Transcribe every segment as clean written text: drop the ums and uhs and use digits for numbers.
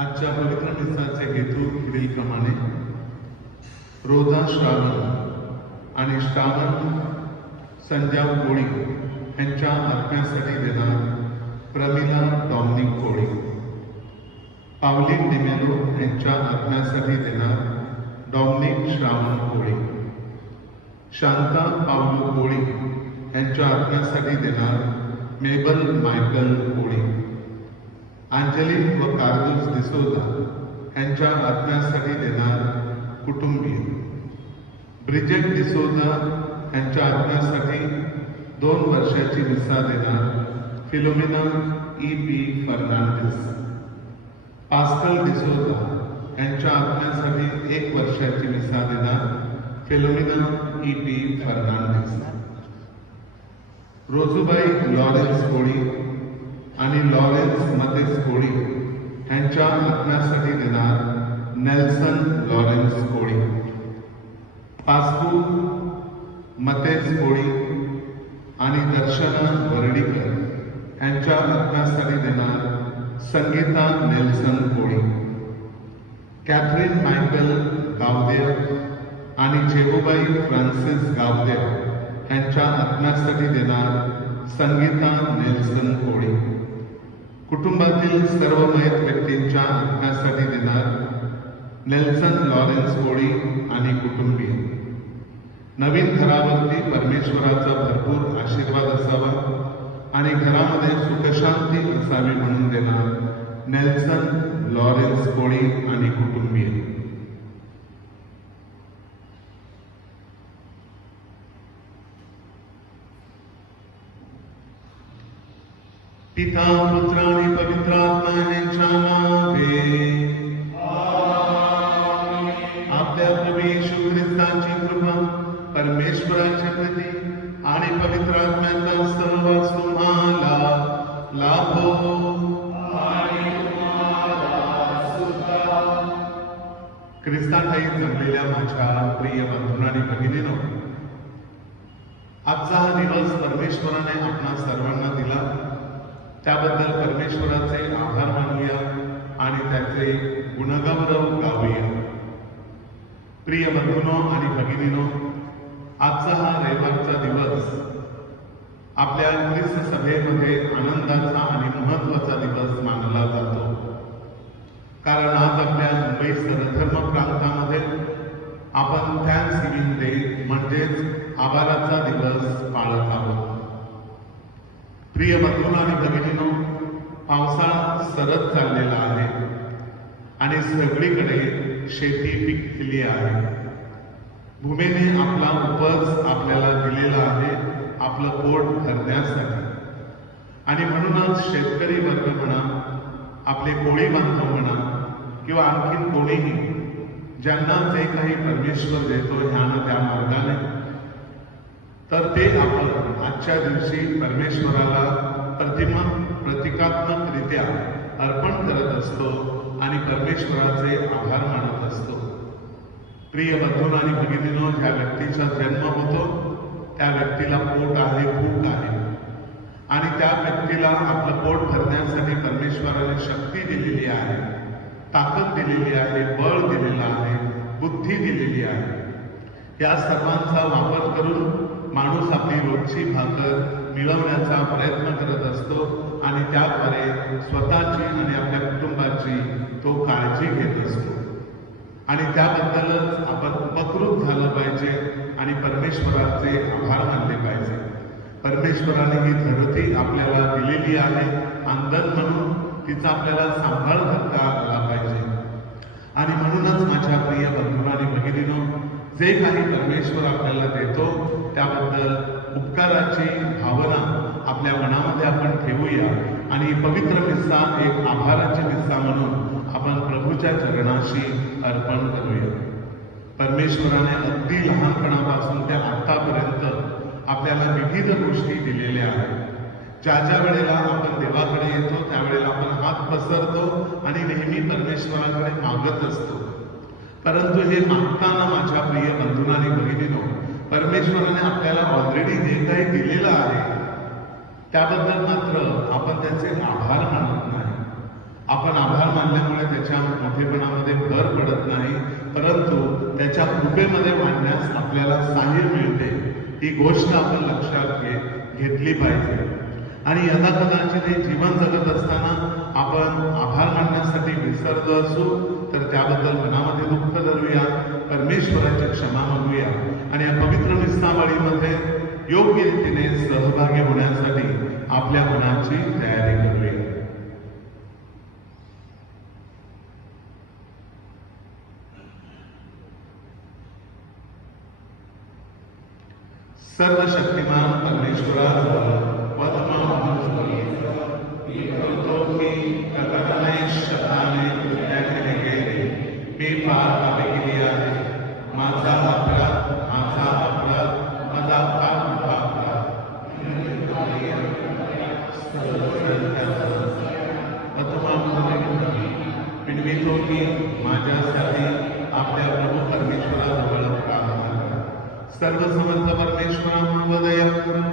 आजच्या पवित्र मिसाचे हेतू पुढीलप्रमाणे: रोजा श्रावण आणि श्रावण संजा कोळी यांच्या आत्म्यासाठी देणार प्रमिला डॉमिनिक कोळी, पावलिन डिमेलो यांच्या आत्म्यासाठी देणार डॉमिनिक श्रावण कोळी, शांता पावलो कोळी यांच्या आत्म्यासाठी देणार मेबल मायकल कोळी, अंजलिक व कार्दोस डिसोजा यांच्या आत्म्यासाठी देणार कुटुंबीय, ब्रिजेट डिसोजा यांच्या आत्म्यासाठी 2 वर्षाची मिसा देणार Philomena E.P. Fernandes, pascal D'Souza यांच्या आत्म्यासाठी 1 वर्षाची मिसा देणार फिलोमिना E.P. फर्नांडिस, रोजुबाई लॉरेन्स कोळी आणि लॉरेन्स मतेस कोळी यांच्या आत्म्यासाठी देणार नेल्सन लॉरेन्स कोळी, पास्कू मतेस कोळी आणि दर्शना वर्डीकर यांच्या आत्म्यासाठी देणार संगीता नेल्सन कोळी, कॅथरीन मायकल गावदेव आणि जेबोबाई फ्रान्सिस गावदेव यांच्या आत्म्यासाठी देणार संगीता नेल्सन कोळी, कुटुंबातील सर्व मयत व्यक्तींच्या आत्म्यासाठी देणार नेल्सन लॉरेन्स कोळी आणि कुटुंबीय. नवीन घरावरती परमेश्वराचा भरपूर आशीर्वाद असावा आणि घरामध्ये सुखशांती असावी म्हणून देणार नेल्सन लॉरेन्स कोळी आणि कुटुंबीय. पिता पुत्र आणि पवित्र आत्मा यांच्या नावे आपल्या प्रभू येशू ख्रिस्ताची कृपा, परमेश्वराची प्रीती आणि पवित्र आत्म्याचा सहवास तुम्हाला लाभो. ख्रिस्ताठाई जमलेल्या माझ्या प्रिय बंधूंनो आणि भगिनींनो, आजचा हा दिवस परमेश्वराने आपणा सर्वांना दिला, त्याबद्दल परमेश्वराचे आभार मानूया आणि त्याचे गुणगौरव गाऊया. प्रिय बंधूंनो आणि भगिनींनो, आजचा हा रविवारचा दिवस आपल्या ख्रिस्त सभेमध्ये आनंदाचा आणि महत्त्वाचा दिवस मानला जातो, कारण आज आपल्या मुंबई सरधर्म प्रांतामध्ये आपण थँक्सगिव्हिंग डे म्हणजेच आभाराचा दिवस पाळत आहोत. प्रिय बंधूंनो आणि भगिनींनो, पावसाळा सरत चाललेला आहे आणि सगळीकडे शेती पिकलेली आहे. भूमीने आपला उपज आपल्याला दिलेला आहे आपलं पोट भरण्यासाठी, आणि म्हणूनच शेतकरी वर्ग म्हणा, आपले कोळी बांधव म्हणा किंवा आणखीन कोणीही ज्यांना जे काही परमेश्वर देतो ह्या ना त्या मार्गाने, तर ते आपण आजच्या दिवशी परमेश्वराला प्रतिकात्मकरित्या अर्पण करत असतो आणि परमेश्वराचे आभार मानत असतो. प्रिय बंधूंनो आणि भगिनींनो, ज्या व्यक्तीचा जन्म होतो त्या व्यक्तीला पोट आहे, भूक आहे, आणि त्या व्यक्तीला आपलं पोट भरण्यासाठी परमेश्वराने शक्ती दिलेली आहे, ताकद दिलेली आहे, बळ दिलेलं आहे, बुद्धी दिलेली आहे. या सर्वांचा वापर करून माणूस आपली रोजची भाकर मिळवण्याचा प्रयत्न करत असतो आणि त्याद्वारे स्वतःची आणि आपल्या कुटुंबाची तो काळजी घेत असतो. आणि त्याबद्दलच आपण उपकृत झालं पाहिजे आणि परमेश्वराचे आभार मानले पाहिजे. परमेश्वराने ही धरती आपल्याला दिलेली आहे अंधन म्हणून, तिचा आपल्याला सांभाळ करता आला पाहिजे. आणि म्हणूनच माझ्या प्रिय बंधूंनो आणि भगिनींनो, जे काही परमेश्वर आपल्याला देतो त्याबद्दल उपकाराची भावना आपल्या मनामध्ये आपण ठेवूया आणि पवित्र मिस्सा एक आभाराची मिस्सा म्हणून आपण प्रभूच्या चरणाशी अर्पण करूया. परमेश्वराने अगदी लहानपणापासून ते आतापर्यंत आपल्याला विविध गोष्टी दिलेल्या आहेत. ज्या ज्या वेळेला आपण देवाकडे येतो त्यावेळेला आपण हात पसरतो आणि नेहमी परमेश्वराकडे मागत असतो. परंतु हे मागताना माझ्या प्रिय बंधूंनो आणि भगिनींनो, परमेश्वराने आपल्याला ऑलरेडी जे काही दिलेलं आहे त्याबद्दल मात्र आपण त्याचे आभार मानत नाही. आपण आभार मानल्यामुळे त्याच्या मोठेपणामध्ये भर पडत नाही, परंतु त्याच्या कृपेमध्ये वाढण्यास आपल्याला साह्य मिळते. ही गोष्ट आपण लक्षात घेतली पाहिजे. आणि यदा कदाचित हे जीवन जगत असताना आपण आभार मानण्यासाठी विसरलो असू तर त्याबद्दल मनामध्ये दुःख धरूया, परमेश्वराची क्षमा मागूया आणि या पवित्र मिस्सावळीमध्ये योग्य रीतीने सहभागी होण्यासाठी आपल्या मनाची तयारी करूया. सर्वशक्तिमान परमेश्वरा, मी फार पापे केली आहे. माझा अपराध, माझा अपराध, माझा फार मोठा अपराध. विनवितो की माझ्यासाठी आपल्या प्रभू परमेश्वराजवळ प्रार्थना करा. सर्वसमर्थ परमेश्वरा, दया करून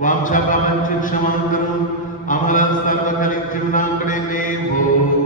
व आमच्या पापांची क्षमा करून आम्हाला सर्वकालिक जीवनाकडे नेवो.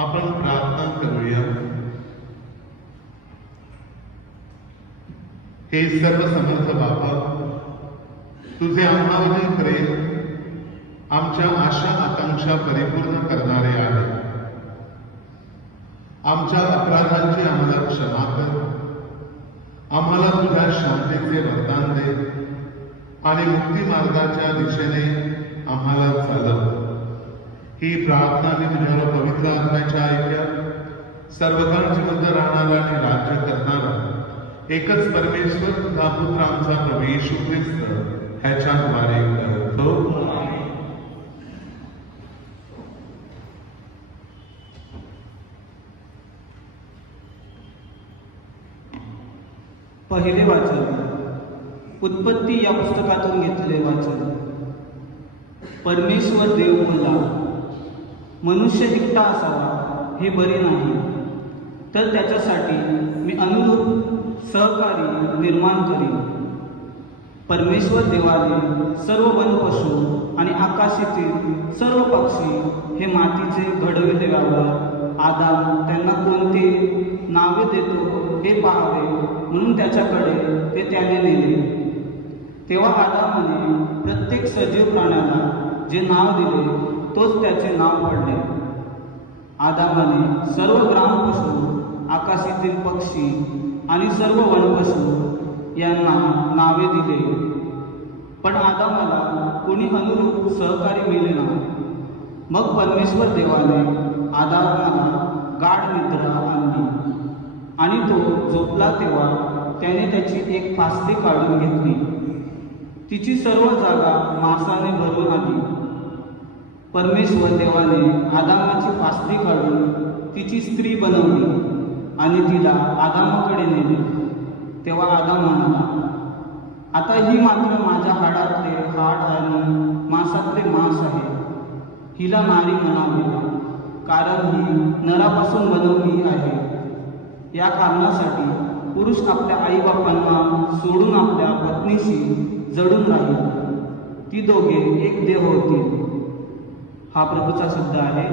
आपण प्रार्थना करूया. हे सर्व समर्थ बाबा, तुझे आम्हावरील प्रेम आमच्या आशा आकांक्षा परिपूर्ण करणारे आहे. आमच्या अपराधांची आम्हाला क्षमा कर, आम्हाला तुझ्या शांतीचे वरदान दे आणि मुक्ती मार्गाच्या दिशेने आम्हाला चालव. ही प्रार्थना मी तुझ्या पवित्र आत्म्याच्या ऐक्यात सर्वकाळ जिवंत राहणारा आणि राज्य करणारा एकच परमेश्वर तुझा पुत्र आमचा प्रभू येशू ख्रिस्त ह्याच्याद्वारे करतो. पहिले वाचन. उत्पत्ती या पुस्तकातून घेतलेले वाचन. परमेश्वर देव बोलला, मनुष्य एकटा असावा हे बरे नाही, तर त्याच्यासाठी मी अनुरूप सहकारी निर्माण करीन. परमेश्वर देवाने सर्व वनपशु आणि आकाशातील सर्व पक्षी हे मातीचे घडविल्यावर आदाम त्यांना कोणते नावे देतो हे पाहावे म्हणून त्याच्याकडे ते त्याने नेले. तेव्हा आदामाने प्रत्येक सजीव प्राण्याला जे नाव दिले तोच त्याचे नाव पडले. आदामाने सर्व ग्रामपशु, आकाशातील पक्षी आणि सर्व वनपशु यांना नावे दिले. पण आदामाला कोणी अनुरूप सहकारी मिळले नाही. मग परमेश्वर देवाने आदामाला गाढ निद्रा आणली आणि तो झोपला. तेव्हा त्याने त्याची एक फासली काढून घेतली. तिची सर्व जागा मांसाने भरून आली. परमेश्वर देवाने आदामाची फासली काढून तिची स्त्री बनवली आणि तिला आदामाकडे नेली. तेव्हा आदाम म्हणाला, आता ही मात्र माझ्या हाडातले हाड आणि मांसातले मांस आहे. हिला नारी म्हणावे, कारण ही नरापासून बनवली आहे. या कारणासाठी पुरुष आपल्या आईबापांना सोडून आपल्या पत्नीशी जडून राहील ती दोघे एक देह होतील. हा प्रभूचा शब्द आहे.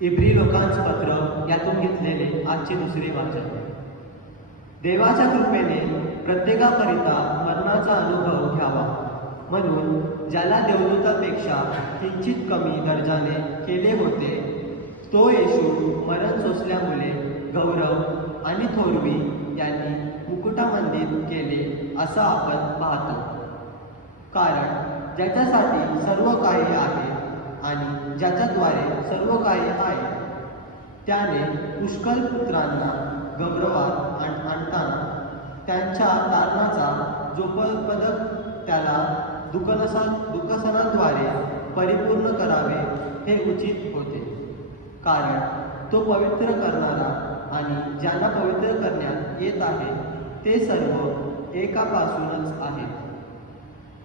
इब्री लोकांचं पत्र यातून घेतलेले आजचे दुसरे वाचन. देवाच्या कृपेने प्रत्येकाकरिता मरणाचा अनुभव घ्यावा म्हणून ज्याला देवदूतापेक्षा किंचित कमी दर्जाने केले होते तो येशू मरण सोसल्यामुळे गौरव आणि थोरवी यांनी मुकुटामंडित केले असं आपण पाहतो. कारण ज्याच्यासाठी सर्व काही आहे आणि ज्याच्याद्वारे सर्व काही आहे त्याने पुष्कळ पुत्रांना गौरवात आणताना त्यांच्या तारणाचा जो पदक त्याला दुःखसनाद्वारे परिपूर्ण करावे हे उचित होते. कारण तो पवित्र करणारा आणि ज्यांना पवित्र करण्यात येत आहे ते सर्व एकापासूनच आहेत.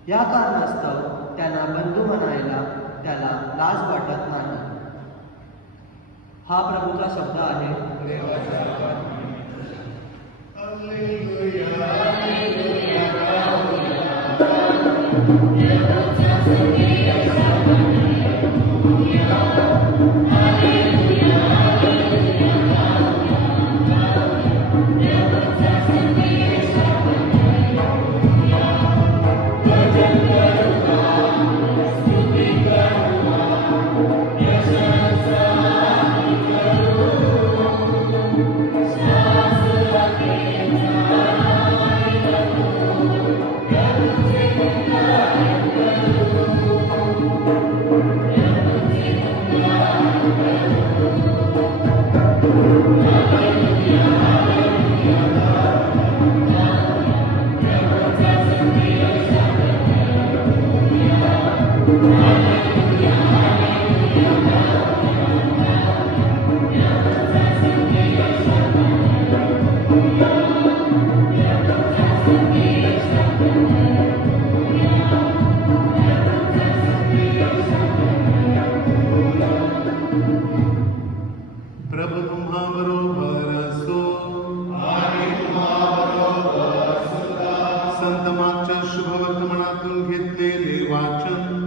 या कारणास्तव त्यांना बंधू म्हणायला त्याला लाज वाटत नाही. हा प्रभूचा शब्द आहे. पुस्तकातून घेतलेले वाचन.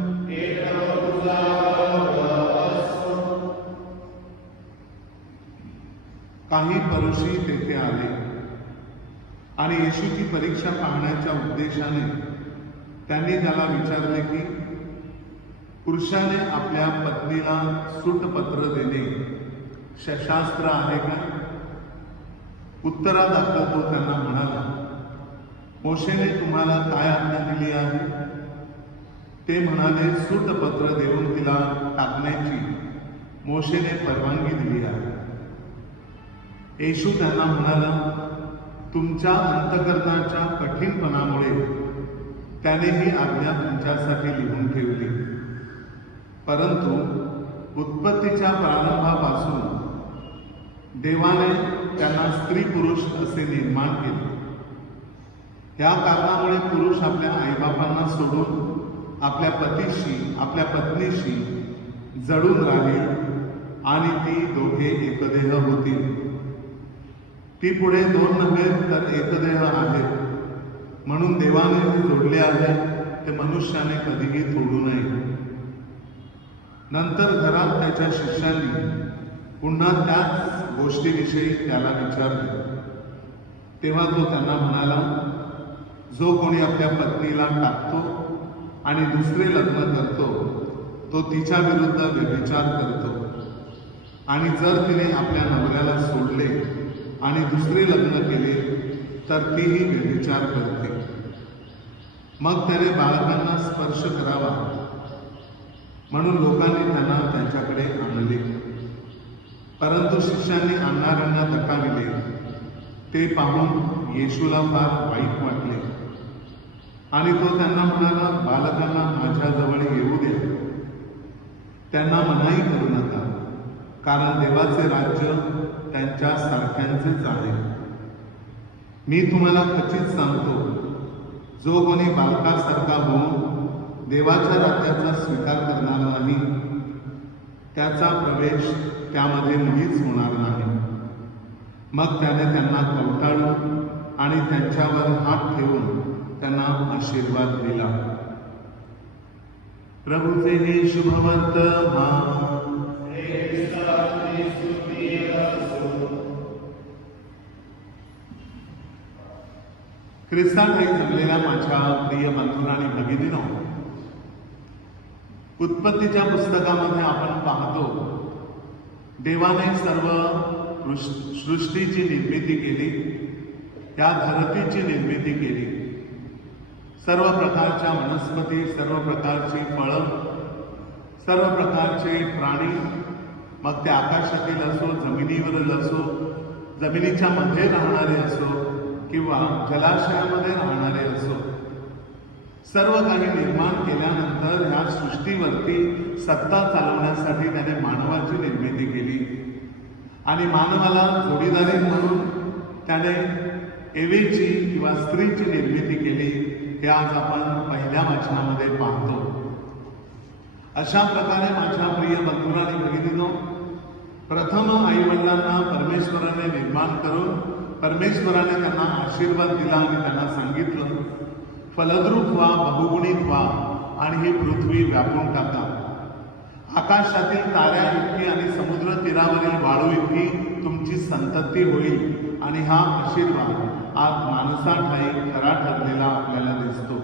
काही परुषी तेथे आले आणि येशूची परीक्षा पाहण्याच्या उद्देशाने त्यांनी त्याला विचारले की पुरुषाने आपल्या पत्नीला सूटपत्र देणे शास्त्र आहे का? उत्तरादाखल तो त्यांना म्हणाला, मोशेने तुम्हाला काय आज्ञा दिली आहे? ते म्हणाले, सूटपत्र देऊन तिला टाकण्याची मोशेने परवानगी दिली आहे. येशू त्यांना म्हणाला, तुमच्या अंतःकरणाच्या कठीणपणामुळे त्याने ही आज्ञा तुमच्यासाठी लिहून ठेवली. परंतु उत्पत्तीच्या प्रारंभापासून देवाने त्यांना स्त्री पुरुष असे निर्माण केले. या कारणामुळे पुरुष आपल्या आईबापांना सोडून आपल्या पतीशी आपल्या पत्नीशी जडून राहील आणि ती दोघे एकदेह होतील. ती पुढे दोन नव्हे तर एकदेह आहेत. म्हणून देवाने जे जोडले आहे ते मनुष्याने कधीही तोडू नये. नंतर घरात त्याच्या शिष्यांनी पुन्हा त्याच गोष्टीविषयी त्याला विचारले. तेव्हा तो त्यांना म्हणाला, जो कोणी आपल्या पत्नीला टाकतो आणि दुसरे लग्न करतो तो तिच्या विरुद्ध व्यभिचार करतो. आणि जर तिने आपल्या नवऱ्याला सोडले आणि दुसरे लग्न केले तर तीही व्यभिचार करते. मग त्याने बाळकांना स्पर्श करावा म्हणून लोकांनी त्यांना त्यांच्याकडे आणले. परंतु शिष्यांनी आणणाऱ्यांना थकाविले. ते पाहून येशूला फार वाईट वाटले आणि तो त्यांना म्हणाला, बालकांना माझ्याजवळ येऊ द्या, त्यांना मनाई करू नका, कारण देवाचे राज्य त्यांच्या सारख्यांचेच आहे. मी तुम्हाला खचित सांगतो, जो कोणी बालकासारखा होऊन देवाच्या राज्याचा स्वीकार करणार नाही त्याचा प्रवेश त्यामध्ये मुळीच होणार नाही. मग त्याने त्यांना कवटाळून आणि त्यांच्यावर हात ठेवून त्यांना आशीर्वाद दिला. प्रभूचे हे शुभवर्तमान. ख्रिस्तासाठी जमलेल्या माझ्या प्रिय बंधूंनो आणि भगिनींनो, उत्पत्तीच्या पुस्तकामध्ये आपण पाहतो देवाने सर्व सृष्टीची निर्मिती केली, या धरतीची निर्मिती केली. सर्व प्रकारच्या वनस्पती, सर्व प्रकारची फळं, सर्व प्रकारचे प्राणी, मग ते आकाशातील असो, जमिनीवरील असो, जमिनीच्या मध्ये राहणारे असो किंवा जलाशयामध्ये राहणारे असो, सर्व काही निर्माण केल्यानंतर ह्या सृष्टीवरती सत्ता चालवण्यासाठी त्याने मानवाची निर्मिती केली आणि मानवाला जोडीदारी म्हणून त्याने एवेची किंवा स्त्रीची निर्मिती केली. हे आज आपण पहिल्या वचनामध्ये पाहतो. अशा प्रकारे माझ्या प्रिय बंधूंनो आणि भगिनींनो, प्रथम आईवडिलांना परमेश्वराने निर्माण करून परमेश्वराने त्यांना आशीर्वाद दिला आणि त्यांना सांगितलं, फलद्रूप व्हा, बहुगुणित व्हा आणि ही पृथ्वी व्यापून टाका. आकाशातील ताऱ्या इतकी आणि समुद्र तीरावरील वाळू इतकी तुमची संतती होईल. आणि हा आशीर्वाद आज माणसाठाई खरा ठरलेला आपल्याला दिसतो.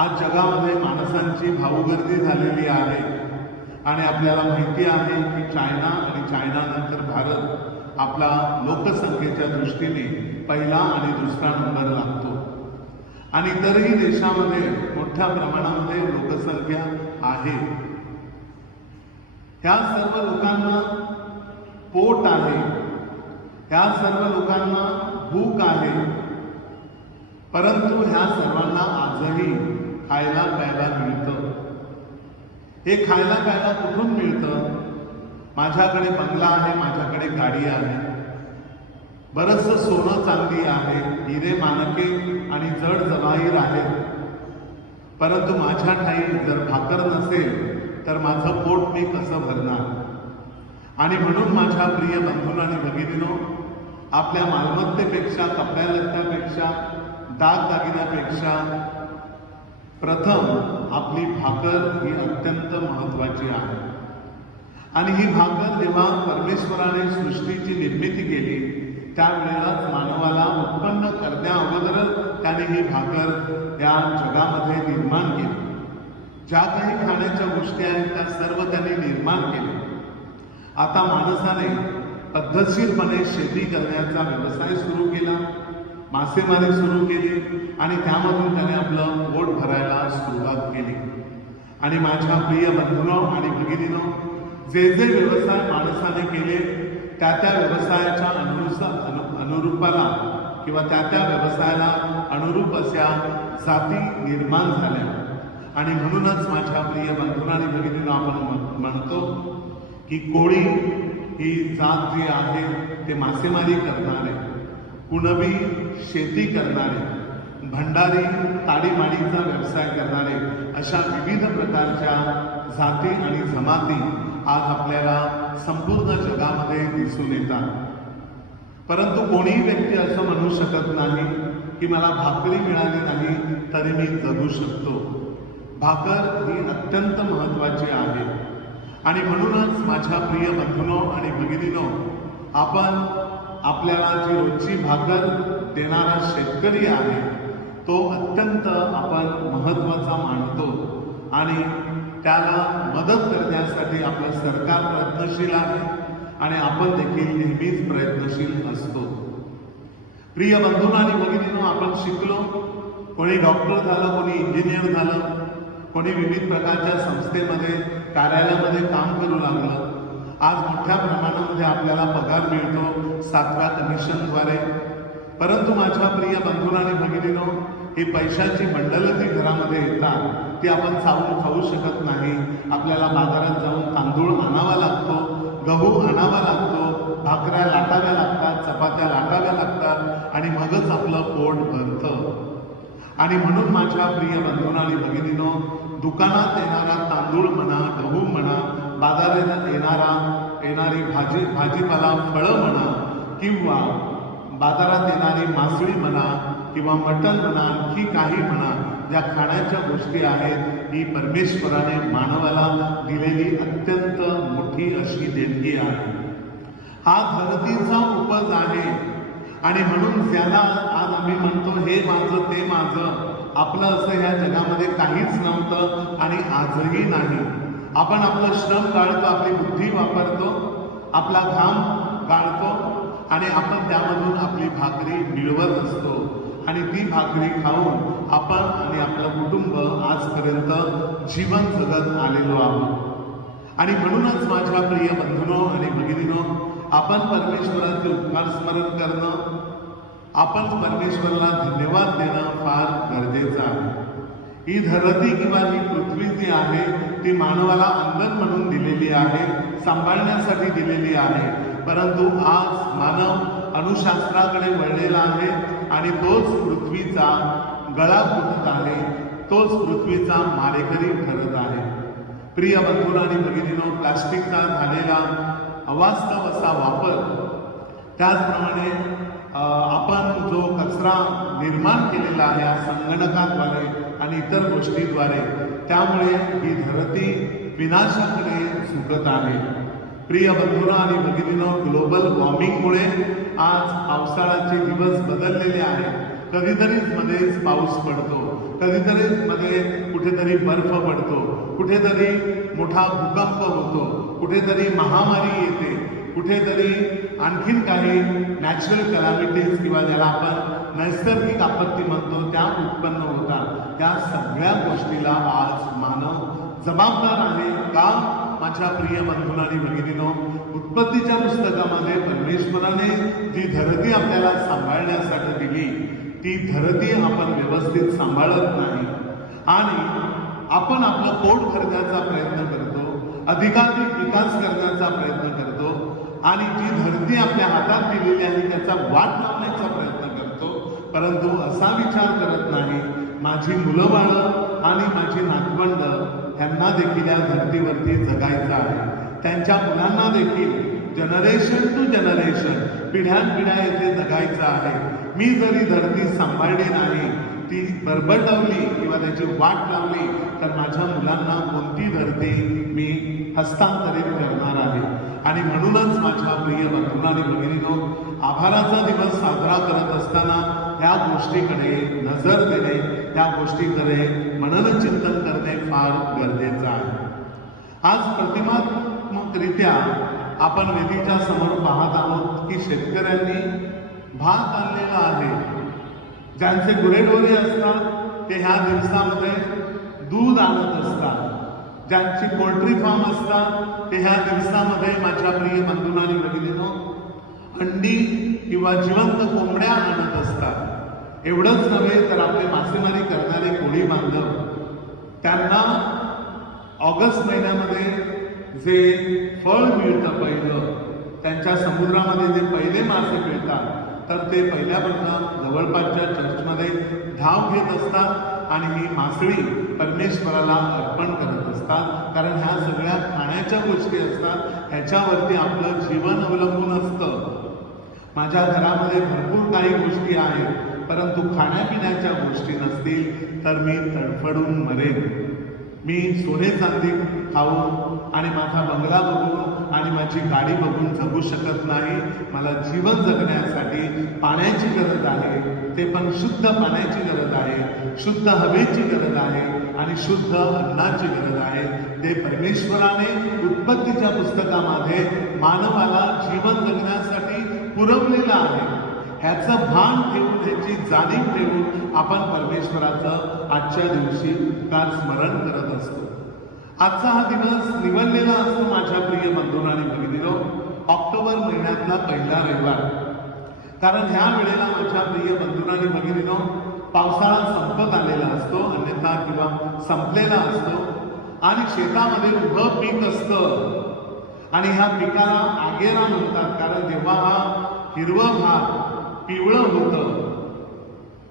आज जगामध्ये माणसांची भाऊगर्दी झालेली आहे आणि आपल्याला माहिती आहे की चायना आणि चायनानंतर भारत आपला लोकसंख्येच्या दृष्टीने पहिला आणि दुसरा नंबर लागतो. आणि इतरही देशामध्ये मोठ्या प्रमाणामध्ये लोकसंख्या आहे. ह्या सर्व लोकांना पोट आहे, ह्या सर्व लोकांना भूक आहे, परंतु ह्या सर्वांना आजही खायला प्यायला मिळतं. हे खायला प्यायला कुठून मिळतं? माझ्याकडे बंगला आहे, माझ्याकडे गाडी आहे, बरंचसं सोनं चांदी आहे, हिरे मानके आणि जड जवाहीर आहेत, परंतु माझ्या ठाई जर भाकर नसेल तर माझं पोट मी कसं भरणार? आणि म्हणून माझ्या प्रिय बंधूंनो आणि भगिनींनो, आपल्या मालमत्तेपेक्षा, कपड्या लत्त्यापेक्षा, दागदागिन्यापेक्षा प्रथम आपली भाकर ही अत्यंत महत्वाची आहे. आणि ही भाकर जेव्हा परमेश्वराने सृष्टीची निर्मिती केली त्यावेळेलाच मानवाला उत्पन्न करण्या अगोदरच त्याने ही भाकर या जगामध्ये निर्माण केली. ज्या काही खाण्याच्या गोष्टी आहेत त्या सर्व त्याने निर्माण केल्या. आता माणसाने पद्धतशीरपणे शेती करण्याचा व्यवसाय सुरू केला, मासेमारी सुरू केली आणि त्यामधून त्याने आपलं पोट भरायला सुरुवात केली. आणि माझ्या प्रिय बंधूंनो आणि भगिनींनो, जे जे व्यवसाय माणसाने केले त्या व्यवसायाच्या अनुरूपाला किंवा त्या व्यवसायाला अनुरूप अशा जाती निर्माण झाल्या. आणि म्हणूनच माझ्या प्रिय बंधूंनो आणि भगिनींनो, आपण म्हणतो की कोळी ही जात जी आहे ते मासेमारी करणारे, कुणबी शेती करणारे, भंडारी ताडीमाडीचा व्यवसाय करणारे, अशा विविध प्रकारच्या जाती आणि जमाती आज आपल्याला संपूर्ण जगामध्ये दिसून येतात. परंतु कोणीही व्यक्ती असं म्हणू शकत नाही की मला भाकरी मिळाली नाही तरी मी जगू शकतो. भाकर ही अत्यंत महत्वाची आहे. आणि म्हणूनच माझ्या प्रिय बंधूंनो आणि भगिनींनो, आपण आपल्याला जी रोजची भाकर देणारा शेतकरी आहे तो अत्यंत आपण महत्वाचा मानतो आणि त्याला मदत करण्यासाठी आपलं सरकार प्रयत्नशील आहे आणि आपण देखील नेहमीच प्रयत्नशील असतो. प्रिय बंधूंनो आणि भगिनींनो, आपण शिकलो, कोणी डॉक्टर झालं, कोणी इंजिनियर झालं, कोणी विविध प्रकारच्या संस्थेमध्ये कार्यालयामध्ये काम करू लागलं. आज मोठ्या प्रमाणामध्ये आपल्याला पगार मिळतो 7व्या कमिशनद्वारे. परंतु माझ्या प्रिय बंधूंनो आणि भगिनींनो, ही पैशाची बंडलं जी घरामध्ये येतात ती आपण चावून खाऊ शकत नाही. आपल्याला बाजारात जाऊन तांदूळ आणावा लागतो, गहू आणावा लागतो, भाकऱ्या लाटाव्या लागतात, चपात्या लाटाव्या लागतात आणि मगच आपलं पोट भरतं. आणि म्हणून माझ्या प्रिय बंधूंनो आणि भगिनींनो, दुकानात येणारा तांदूळ म्हणा, गहू म्हणा, बाजारात येणारी भाजीपाला फळं म्हणा किंवा बाजारात येणारी मासळी म्हणा किंवा मटण म्हणा, आणखी काही म्हणा, ज्या खाण्याच्या गोष्टी आहेत ही परमेश्वराने मानवाला दिलेली अत्यंत मोठी अशी देणगी आहे. हा धरतीचा उपज आहे. आणि म्हणून ज्याला आज आम्ही म्हणतो हे माझं ते माझं, आपलं असं ह्या जगामध्ये काहीच नव्हतं आणि आजही नाही. आपण आपलं श्रम गाळतो, आपली बुद्धी वापरतो, आपला घाम गाळतो आणि आपण त्यामधून आपली भाकरी मिळवत असतो आणि ती भाकरी खाऊन आपण आणि आपलं कुटुंब आजपर्यंत जीवन जगत आलेलो आहोत. आणि म्हणूनच माझ्या प्रिय बंधूंनो आणि भगिनींनो, आपण परमेश्वराचे उपकार स्मरण करणं, आपण परमेश्वराला धन्यवाद देणं फार गरजेचं आहे. ही धरती किंवा ही पृथ्वी जी आहे ती मानवाला अंगण म्हणून दिलेली आहे, सांभाळण्यासाठी दिलेली आहे. परंतु आज मानव अणुशास्त्राकडे वळलेला आहे आणि तोच पृथ्वीचा गळा घुटत आहे, तोच पृथ्वीचा मारेकरी ठरत आहे. प्रिय बंधूंनो आणि भगिनींनो, प्लास्टिकचा झालेला अवास्तव असा वापर, त्याचप्रमाणे आपण जो कचरा निर्माण केलेला आहे या संगणकाद्वारे आणि इतर गोष्टीद्वारे, त्यामुळे ही धरती विनाशाकडे झुकत आहे. प्रिय बंधूंनो आणि भगिनींनो, ग्लोबल वॉर्मिंगमुळे आज पावसाळ्याचे दिवस बदललेले आहेत. कधीतरीच मध्येच पाऊस पडतो, कधीतरीच मध्ये कुठेतरी बर्फ पडतो, कुठेतरी मोठा भूकंप होतो, कुठेतरी महामारी येते, कुठेतरी आणखीन काही नॅचरल कॅलॅमिटीज किंवा ज्याला आपण नैसर्गिक आपत्ती म्हणतो त्या उत्पन्न होतात. त्या सगळ्या गोष्टीला आज मानव जबाबदार आहे. का? माझ्या प्रिय बंधूंनो आणि भगिनींनो, उत्पत्तीच्या पुस्तकामध्ये परमेश्वराने जी धरती आपल्याला सांभाळण्यासाठी दिली ती धरती आपण व्यवस्थित सांभाळत नाही आणि आपण आपलं पोट भरण्याचा प्रयत्न करतो, अधिकाधिक विकास करण्याचा प्रयत्न करतो आणि जी धरती आपल्या हातात दिलेली आहे त्याचा वाट लावण्याचा प्रयत्न करतो. परंतु असा विचार करत नाही, माझी मुलं बाळं आणि माझी नातवंड ह्यांना देखील या धर्तीवरती जगायचं आहे. त्यांच्या मुलांना देखील जनरेशन टू जनरेशन, पिढ्यानपिढ्या येथे जगायचं आहे. मी जरी धरती सांभाळली नाही, ती बरबरडवली किंवा त्याची वाट लावली तर माझ्या मुलांना कोणती धरती मी हस्तांतरित करणार आहे. आणि म्हणूनच माझ्या प्रिय बंधूंनो आणि भगिनींनो, आभाराचा दिवस साजरा करत असताना या गोष्टीकडे नजर देणे, या गोष्टीकडे मनन चिंतन करणे फार गरजेचं आहे. आज प्रतिमात्मकरित्या आपण वेदीच्या समोर पाहत आहोत की शेतकऱ्यांनी भात आणलेला आहे. ज्यांचे गुरेढोरे असतात ते ह्या दिवसामध्ये दूध आणत असतात. ज्यांची पोल्ट्री फार्म असतात ते ह्या दिवसामध्ये माझ्या प्रिय बंधूंनो आणि भगिनींनो अंडी किंवा जिवंत कोंबड्या आणत असतात. एवढंच नव्हे तर आपले मासेमारी करणारे कोळी बांधव, त्यांना ऑगस्ट महिन्यामध्ये जे फळ मिळतं पहिलं, त्यांच्या समुद्रामध्ये जे पहिले मासे मिळतात तर ते पहिल्यापासून जवळपासच्या चर्चमध्ये धाव घेत असतात आणि ही मासळी परमेश्वराला अर्पण करत असतात. कारण ह्या सगळ्या खाण्याच्या गोष्टी असतात, ह्याच्यावरती आपलं जीवन अवलंबून असतं. माझ्या घरामध्ये भरपूर काही गोष्टी आहेत, परंतु खाण्यापिण्याच्या गोष्टी नसतील तर मी तडफडून मरेन. मी सोने चांदी खाऊन आणि माझा बंगला बघून आणि माझी गाडी बघून जगू शकत नाही. मला जीवन जगण्यासाठी पाण्याची गरज आहे, ते पण शुद्ध पाण्याची गरज आहे, शुद्ध हवेची गरज आहे आणि शुद्ध अन्नाची गरज आहे. ते परमेश्वराने उत्पत्तीच्या पुस्तकामध्ये मानवाला जीवन जगण्यासाठी पुरवलेलं आहे. ह्याचं भान ठेवून, ह्याची जाणीव ठेवून आपण परमेश्वराचं आजच्या दिवशी उपकार स्मरण करत असतो. आजचा हा दिवस निवडलेला असतो माझ्या प्रिय बंधूंनो आणि भगिनींनो, ऑक्टोबर महिन्यातला पहिला रविवार. कारण ह्या वेळेला माझ्या प्रिय बंधूंनो आणि भगिनींनो पावसाळा संपत आलेला असतो, अन्यथा किंवा संपलेला असतो आणि शेतामध्ये उभं पीक असतं आणि ह्या पिकाला आगेरा म्हणतात. कारण जेव्हा हा हिरवं भात पिवळं होतं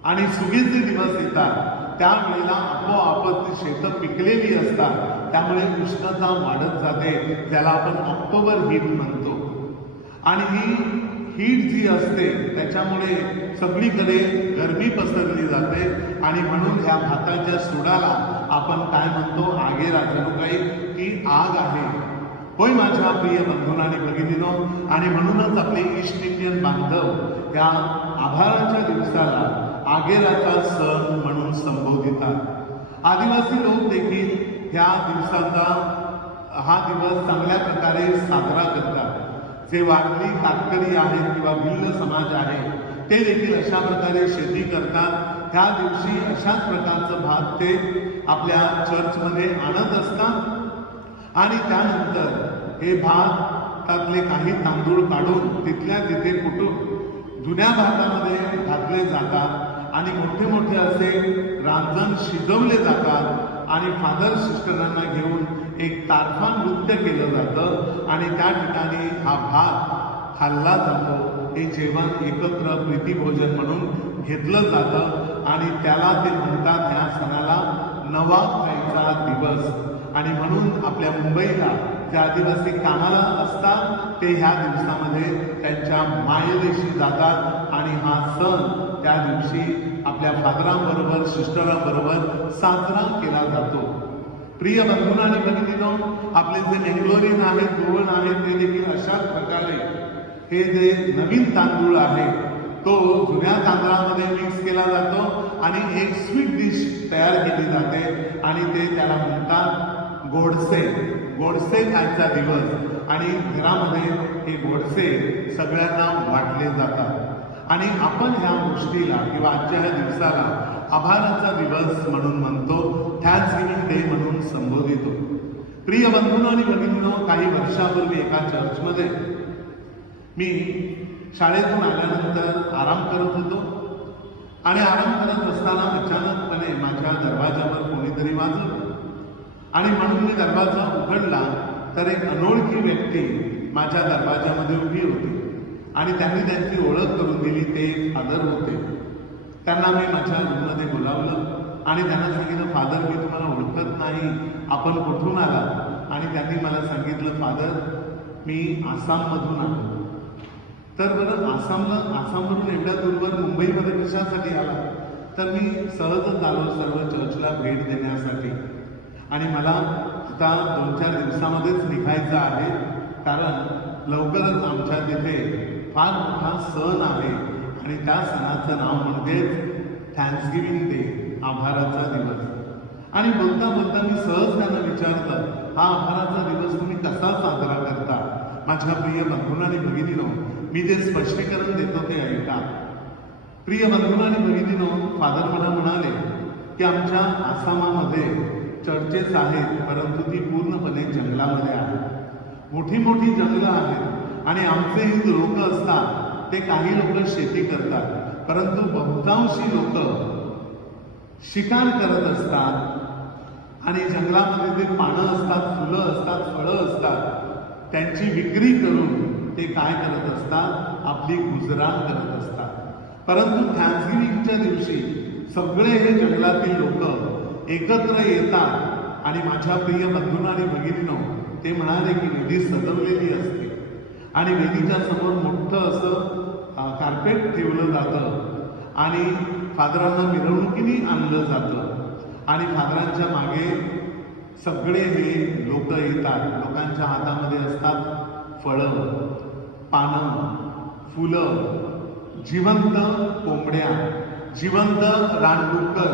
आणि सुगीचे दिवस येतात त्यावेळेला आपोआपच ती शेतं पिकलेली असतात, त्यामुळे उष्णता वाढत जाते, ज्याला आपण ऑक्टोबर हीट म्हणतो. आणि ही हीट जी असते त्याच्यामुळे सगळीकडे गरमी पसरली जाते आणि म्हणून ह्या भाताच्या सुडाला आपण काय म्हणतो, आगेरा, जणू काही ती आग आहे. होय माझ्या प्रिय बंधूंनो आणि भगिनींनो, आणि म्हणूनच आपले ईस्ट इंडियन बांधव या आभाराच्या दिवसाला आगेराचा सण म्हणून संबोधितात. आदिवासी लोक देखील ह्या दिवसाचा हा दिवस चांगल्या प्रकारे साजरा करतात. जे वारकरी कातकरी आहेत किंवा भिल्ल समाज आहे ते देखील अशा प्रकारे शेती करतात. ह्या दिवशी अशाच प्रकारचं भात ते आपल्या चर्चमध्ये आणत असतात आणि त्यानंतर हे भातातले काही तांदूळ काढून तिथल्या तिथे कुटून जुन्या भातामध्ये घातले जातात आणि मोठे मोठे असे रांजण शिजवले जातात आणि फादर सिस्टरांना घेऊन एक तारफा नृत्य केलं जातं आणि त्या ठिकाणी हा भात खाल्ला जातो. हे जेवण एकत्र प्रीतिभोजन म्हणून घेतलं जातं आणि त्याला ते म्हणतात ह्या सणाला नवा खायचा दिवस. आणि म्हणून आपल्या मुंबईला जे आदिवासी कामाला असतात ते ह्या दिवसामध्ये त्यांच्या मायदेशी जातात आणि हा सण त्या दिवशी आपल्या फादरांबरोबर सिस्टरांबरोबर साजरा केला जातो. प्रिय बंधूंनो आणि भगिनींनो, आपले जे मेंगलोरियन आहेत, गोवन आहेत, ते देखील अशाच प्रकारे हे जे नवीन तांदूळ आहे तो जुन्या तांदळामध्ये मिक्स केला जातो आणि एक स्वीट डिश तयार केली जाते आणि ते त्याला म्हणतात गोडसे. गोडसे खायचा दिवस आणि घरामध्ये हे गोडसे सगळ्यांना वाटले जातात आणि आपण ह्या गोष्टीला किंवा आजच्या ह्या दिवसाला आभाराचा दिवस म्हणून म्हणतो, थँक्सगिव्हिंग डे म्हणून संबोधितो. प्रिय बंधूंनो आणि भगिनींनो, काही वर्षापूर्वी एका चर्चमध्ये मी शाळेतून आल्यानंतर आराम करत होतो आणि आराम करत असताना अचानकपणे माझ्या दरवाजावर कोणीतरी वाजवलं आणि म्हणून मी दरवाजा उघडला तर एक अनोळखी व्यक्ती माझ्या दरवाजामध्ये उभी होती आणि त्यांनी त्यांची ओळख करून दिली. ते फादर होते. त्यांना मी माझ्या रूममध्ये बोलावलं आणि त्यांना सांगितलं, फादर मी तुम्हाला ओळखत नाही, आपण कुठून आला? आणि त्यांनी मला सांगितलं, फादर मी आसाममधून आलो. तर बरं आसामवरून एवढ्या दूरवर मुंबईमध्ये कशासाठी आला? तर मी सहजच आलो सर्व चर्चला भेट देण्यासाठी. आणि मला आता 2-4 दिवसामध्येच निघायचं आहे, कारण लवकरच आमच्या तिथे फार मोठा सण आहे आणि त्या सणाचं नाव म्हणजेच थँक्सगिव्हिंग डे, आभाराचा दिवस. आणि बोलता बोलता मी सहज त्यांना विचारलं, हा आभाराचा दिवस तुम्ही कसा साजरा करता? माझ्या प्रिय बंधूंनो आणि भगिनीनो, मी जे स्पष्टीकरण देतो ते ऐका. प्रिय बंधूंनो आणि भगिनीनो, फादर मला म्हणाले की आमच्या आसामामध्ये चर्चेस आहेत, परंतु ती पूर्णपणे जंगलामध्ये आहेत. मोठी मोठी जंगलं आहेत आणि आमचे हिंदू लोक असतात ते काही लोक शेती करतात, परंतु बहुतांशी लोक शिकार करत असतात आणि जंगलामध्ये जे पानं असतात, फुलं असतात, फळं असतात, त्यांची विक्री करून ते काय करत असतात? आपली गुजराण करत असतात. परंतु थँक्सगिव्हिंगच्या दिवशी सगळे हे जंगलातील लोक एकत्र येतात आणि माझ्या प्रिय बंधूंनो आणि भगिनीनो, ते म्हणाले की वेदी सजवलेली असते आणि वेदीच्या समोर मोठं असं कार्पेट ठेवलं जातं आणि फादरांना मिरवणुकीने आणलं जातं आणि फादरांच्या मागे सगळे हे लोक येतात. लोकांच्या हातामध्ये असतात फळं, पानं, फुलं, जिवंत कोंबड्या, जिवंत रानडुक्कर,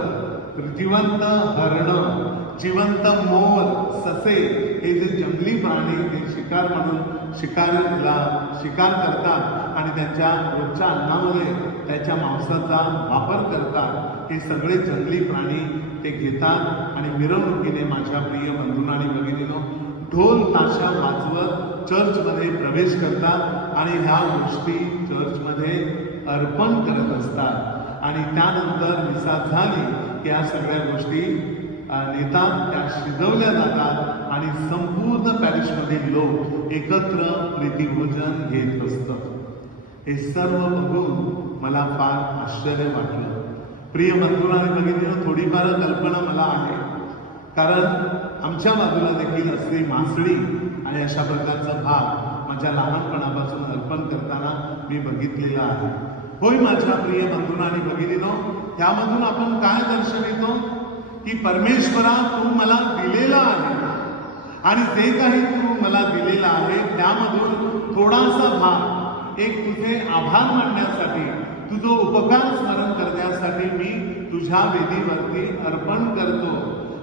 जिवंत हरणं, जिवंत मोर, ससे, हे जे जंगली प्राणी ते शिकार म्हणून शिकार करतात आणि त्यांच्या रोजच्या अन्नामध्ये त्याच्या मांसाचा वापर करतात. हे सगळे जंगली प्राणी ते घेतात आणि मिरवणुकीने माझ्या प्रिय बंधूंनो आणि भगिनीनो ढोल ताशा वाजवत चर्चमध्ये प्रवेश करतात आणि ह्या गोष्टी चर्चमध्ये अर्पण करत असतात. आणि त्यानंतर मिसा झाली की या सगळ्या गोष्टी नेतात, त्या शिजवल्या जातात आणि संपूर्ण पॅरिशमधील लोक एकत्र प्रीतिभोजन घेत असतात. हे सर्व बघून मला फार आश्चर्य वाटलं. प्रिय बंधूंनो आणि भगिनींनो, थोडीफार कल्पना मला आहे, कारण आमच्या बाजूला देखील असली मासळी आणि अशा प्रकारचा भाग माझ्या लहानपणापासून अर्पण करताना मी बघितलेला आहे. होय माझ्या प्रिय बंधूंनो आणि भगिनींनो, त्यामधून आपण काय दर्शवितो की परमेश्वरा तू मला दिलेला आहे आणि जे काही तू मला दिलेला आहे त्यामधून थोडासा भाग एक तुझे आभार मानण्यासाठी, तुझं उपकार स्मरण करण्यासाठी मी तुझ्या वेदीवरती अर्पण करतो.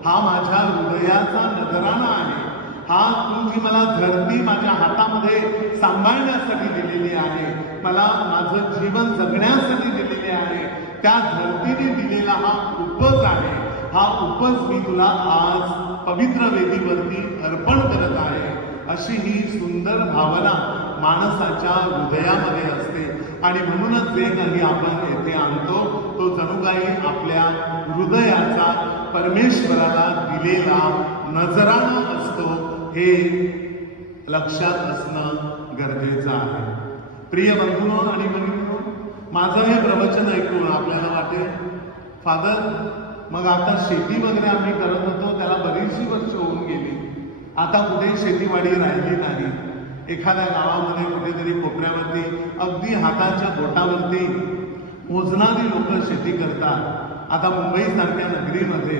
हा माझ्या हृदयाचा नजराणा आहे. हा तू जी मला धरती माझ्या हातामध्ये सांभाळण्यासाठी दिलेली आहे, मला माझं जीवन जगण्यासाठी दिलेले आहे, त्या धरतीने दिलेला हा उपज आहे. हा उपज मी तुला आज पवित्र वेदीवरती अर्पण करत आहे. अशी ही सुंदर भावना माणसाच्या हृदयामध्ये असते आणि म्हणूनच जे काही आपण येथे आणतो तो जणू काही आपल्या हृदयाचा परमेश्वराला दिलेला नजराणा असतो, हे लक्षात असणं गरजेचं आहे. प्रिय बंधूंनो आणि भगिनींनो, माझं हे प्रवचन ऐकून आपल्याला वाटेल, फादर मग आता शेती वगैरे आम्ही करत होतो त्याला बरीचशी वर्ष होऊन गेली, आता कुठे शेतीवाडी राहिली नाही. एखाद्या गावामध्ये कुठेतरी कोपऱ्यावरती अगदी हाताच्या बोटावरती मोजणारी लोक शेती करतात. आता मुंबईसारख्या नगरीमध्ये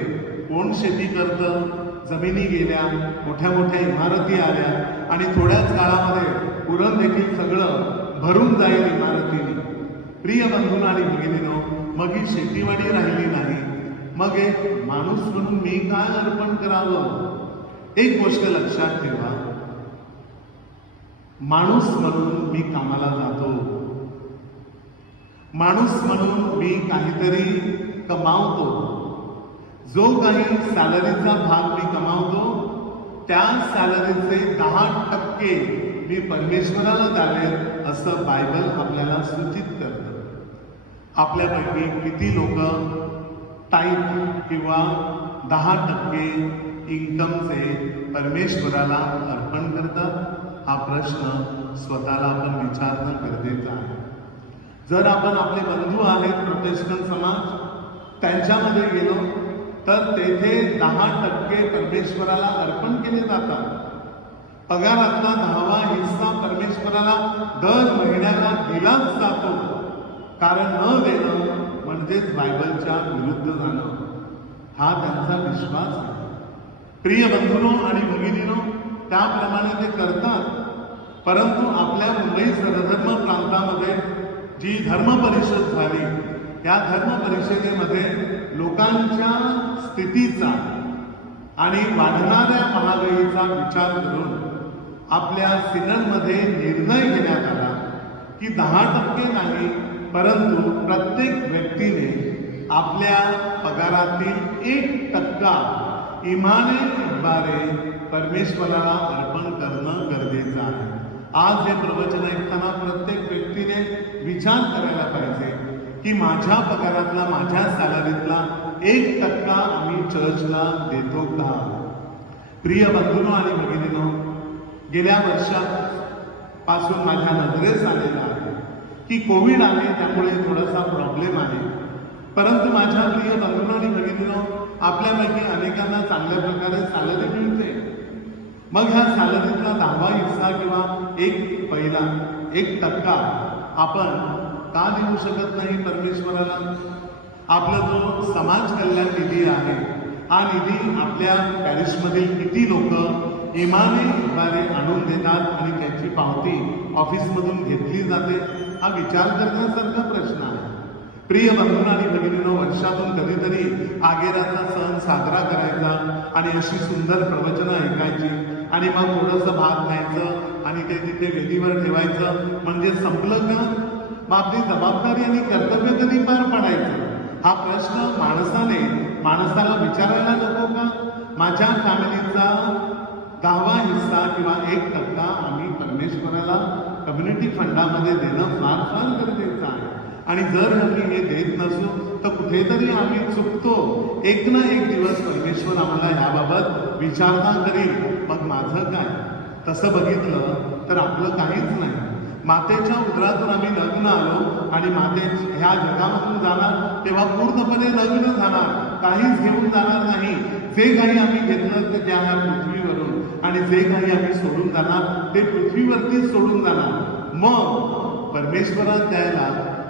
कोण शेती करतं? जमिनी गेल्या, मोठ्या मोठ्या इमारती आल्या आणि थोड्याच काळामध्ये पुरण देखील सगळं भरून जाईल इमारतीने. प्रिय बंधूंनो आणि भगिनींनो, मग ही शेतीवाडी राहिली नाही. मग एक माणूस म्हणून मी काय अर्पण करावं? एक गोष्ट लक्षात ठेवा, माणूस म्हणून मी कामाला जातो, माणूस म्हणून मी काहीतरी कमावतो. जो काही सॅलरीचा भाग मी कमावतो त्या सॅलरीचे 10% मी परमेश्वराला द्यावे असं बायबल आपल्याला सूचित करतं. आपल्यापैकी किती लोक टाईप किंवा 10% इन्कमचे परमेश्वराला अर्पण करतात? हा प्रश्न स्वतःला आपण विचारणं गरजेचं आहे. जर आपण आपले बंधू आहेत प्रोटेस्टंट समाज, त्यांच्यामध्ये गेलो तर तेथे 10% परमेश्वराला अर्पण केले जातात. पगारातला 10वा हिस्सा परमेश्वराला दर महिन्याला दिलाच जातो, कारण न देणं म्हणजेच बायबलच्या विरुद्ध जाणं हा त्यांचा विश्वास आहे. प्रिय बंधूंनो आणि भगिनींनो, त्याप्रमाणे ते करतात. परंतु आपल्या मुंबई सर्वधर्म प्रांतामध्ये जी धर्म परिषद झाली, या धर्म परिषदेमध्ये लोकांच्या स्थितीचा आणि वाढणाऱ्या महागाईचा विचार करून आपल्या सिनडमध्ये निर्णय घेण्यात आला की 10% नाही, परंतु प्रत्येक व्यक्तीने आपल्या पगारातील 1% इमाने इतबारे परमेश्वराला अर्पण करणं गरजेचं आहे. आज हे प्रवचन ऐकताना प्रत्येक व्यक्तीने विचार करायला पाहिजे की माझ्या पगारातला, माझ्या सॅलरीतला 1% आम्ही चर्चला देतो का? प्रिय बंधूंनो आणि भगिनींनो, गेल्या वर्षापासून माझ्या नजरेस आलेला आहे की कोविड आहे, त्यामुळे थोडासा प्रॉब्लेम आहे. परंतु माझ्या प्रिय बंधूंनो आणि भगिनींनो, आपल्यापैकी अनेकांना चांगल्या प्रकारे सॅलरी मिळते. मग ह्या सॅलरीतला 10वा हिस्सा किंवा पहिला 1% आपण का देऊ शकत नाही परमेश्वराला? आपला जो समाज कल्याण निधी आहे, हा निधी आपल्या पॅरिसमधील किती लोक इमाने इतबारे आणून देतात आणि त्याची पावती ऑफिसमधून घेतली जाते? हा विचार करण्यासारखा प्रश्न आहे. प्रिय बंधूंनो आणि भगिनींनो, वर्षातून कधीतरी आगेराचा सण साजरा करायचा आणि अशी सुंदर प्रवचनं ऐकायची आणि मग थोडंसं भात न्यायचं आणि ते तिथे वेदीवर ठेवायचं म्हणजे संपलं का? मग आपली जबाबदारी आणि कर्तव्य कधी पार पाडायचं? हा प्रश्न माणसाला विचारायला नको का? माझ्या फॅमिलीचा 10वा हिस्सा किंवा 1% आम्ही परमेश्वराला कम्युनिटी फंडामध्ये देणं फार फार गरजेचं आहे. आणि जर आम्ही हे देत नसू तर कुठेतरी आम्ही चुकतो. एक ना एक दिवस परमेश्वर आम्हाला ह्याबाबत विचारणा करील. मग माझं काय? तसं बघितलं तर आपलं काहीच नाही. मातेच्या उदरातून आम्ही लग्न आलो आणि ह्या जगामधून जाणार तेव्हा पूर्णपणे लग्न जाणार, काहीच घेऊन जाणार नाही. जे काही आम्ही घेतलं ते त्या ह्या पृथ्वीवरून आणि जे काही आम्ही सोडून जाणार ते पृथ्वीवरतीच सोडून जाणार. मग परमेश्वरात द्यायला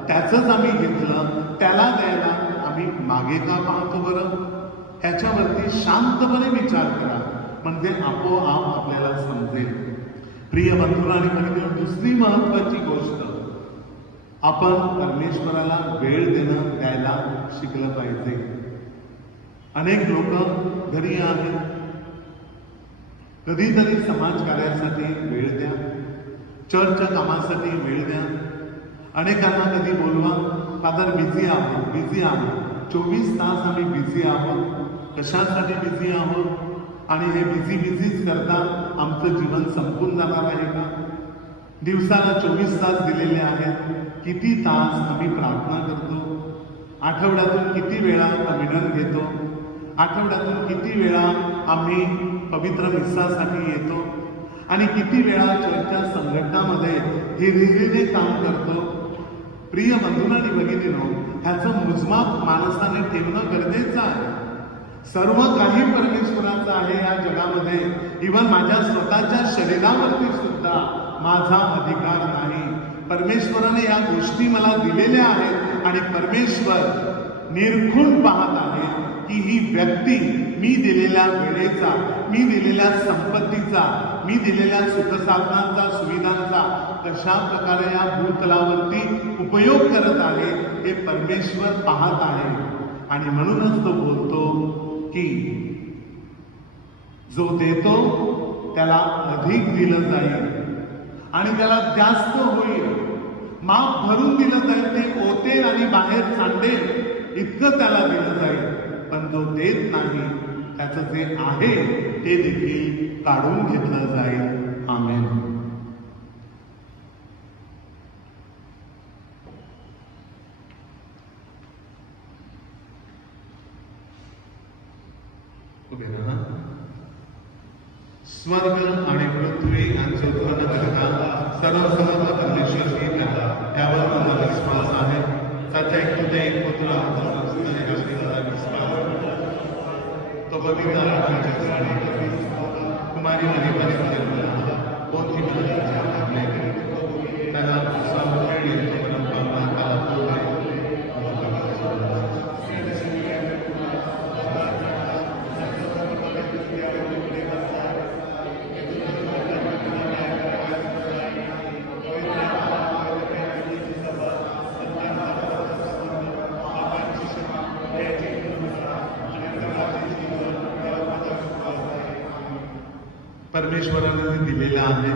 त्याचंच आम्ही घेतलं, त्याला द्यायला आम्ही मागे का पाहतो बरं? ह्याच्यावरती शांतपणे विचार करा, म्हणजे आपोआप आपल्याला समजेल. प्रिय बंधूंनो आणि भगिनींनो, दुसरी महत्वाची गोष्ट, आपण परमेश्वराला वेळ द्यायला शिकलं पाहिजे. अनेक लोक घरी आहेत, कधीतरी समाज कार्यासाठी वेळ द्या, चर्चच्या कामासाठी वेळ द्या. अनेकांना कधी बोलवा, फादर बिझी आहोत, 24 तास आम्ही बिझी आहोत. कशासाठी बिझी आहोत? आणि हे बिझीच करता आमचं जीवन संपून जाणार आहे का? दिवसाला 24 तास दिलेले आहेत, किती तास आम्ही प्रार्थना करतो? आठवड्यातून किती वेळा कम्युनियन घेतो? आठवड्यातून किती वेळा आम्ही पवित्र मिस्सासाठी येतो? आणि किती वेळा चर्चच्या संघटनामध्ये हिरिरीने काम करतो? प्रिय बंधूंनो आणि भगिनींनो, ह्याचं मोजमाप माणसाने ठेवणं गरजेचं आहे. सर्व काही परमेश्वराचं आहे या जगामध्ये. इव्हन माझ्या स्वतःच्या शरीरावरती सुद्धा माझा अधिकार नाही. परमेश्वराने या गोष्टी मला दिलेल्या आहेत आणि परमेश्वर निरखून पाहत आहे की ही व्यक्ती मी दिलेल्या वेळेचा, मी दिलेल्या संपत्तीचा, मी दिलेल्या सुखसाधनांचा, सुविधांचा कशा प्रकारे या भूतलावरती उपयोग करत आहे हे परमेश्वर पाहत आहे. आणि म्हणूनच तो बोलतो की जो देतो त्याला अधिक दिलं जाईल आणि त्याला जास्त होईल. माप भरून दिलं जाईल, ते ओतेल आणि बाहेर सांडेल इतकं त्याला दिलं जाईल. पण जो देत नाही, त्याचं जे आहे ते देखील काढून घेतलं जाईल. आमेन. स्वर्ग आणि पृथ्वी यांचं उत्पन्न करता सर्व समर्थ परमेश्वर पिता, यावर माझा विश्वास आहे. त्याच्या एक पुत्र तो पवित्र आत्म्याच्या कुमारी मध्ये कोणती त्याला परमेश्वराने जे दिलेलं आहे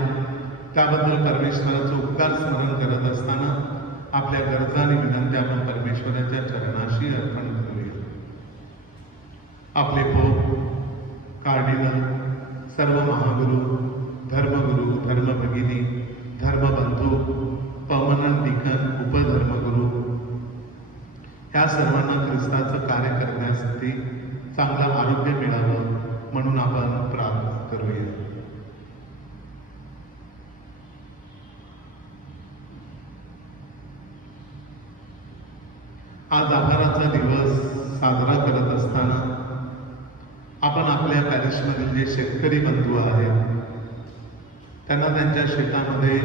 त्याबद्दल परमेश्वराचं उपकार स्मरण करत असताना आपल्या गरजा आणि विनंत्या आपण परमेश्वराच्या चरणाशी अर्पण करूया. आपले पोप, कार्डिनल, सर्व महागुरू, धर्मगुरू, धर्मभगिनी, धर्मबंधू, पर्मनंट डिकन, उपधर्मगुरू ह्या सर्वांना ख्रिस्ताचं कार्य करण्यासाठी चांगलं आरोग्य मिळावं म्हणून आपण प्रार्थना करूया. आज आभाराचा दिवस साजरा करत असताना आपण आपल्या पॅरिशमधील जे शेतकरी बंधू आहेत त्यांना त्यांच्या शेतामध्ये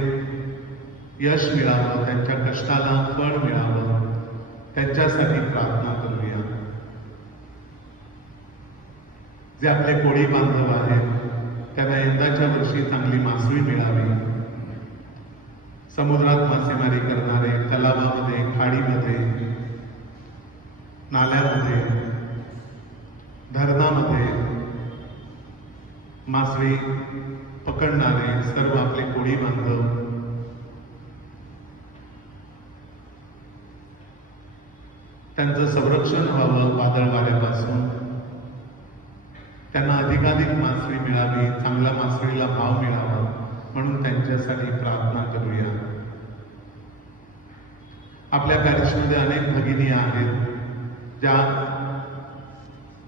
यश मिळावं, त्यांच्या कष्टाला फळ मिळावं त्यांच्यासाठी प्रार्थना करूया. जे आपले कोळी बांधव आहेत त्यांना यंदाच्या वर्षी चांगली मासळी मिळावी. समुद्रात मासेमारी करणारे तलावामध्ये, खाडीमध्ये, नाल्यामध्ये, धरणामध्ये मासळी पकडणारे सर्व आपले कोळी बांधव त्यांचं संरक्षण व्हावं वादळ वाऱ्यापासून, त्यांना अधिकाधिक मासळी मिळावी, चांगल्या मासळीला भाव मिळावा म्हणून त्यांच्यासाठी प्रार्थना करूया. आपल्या पॅरिशमध्ये अनेक भगिनी आहेत ज्या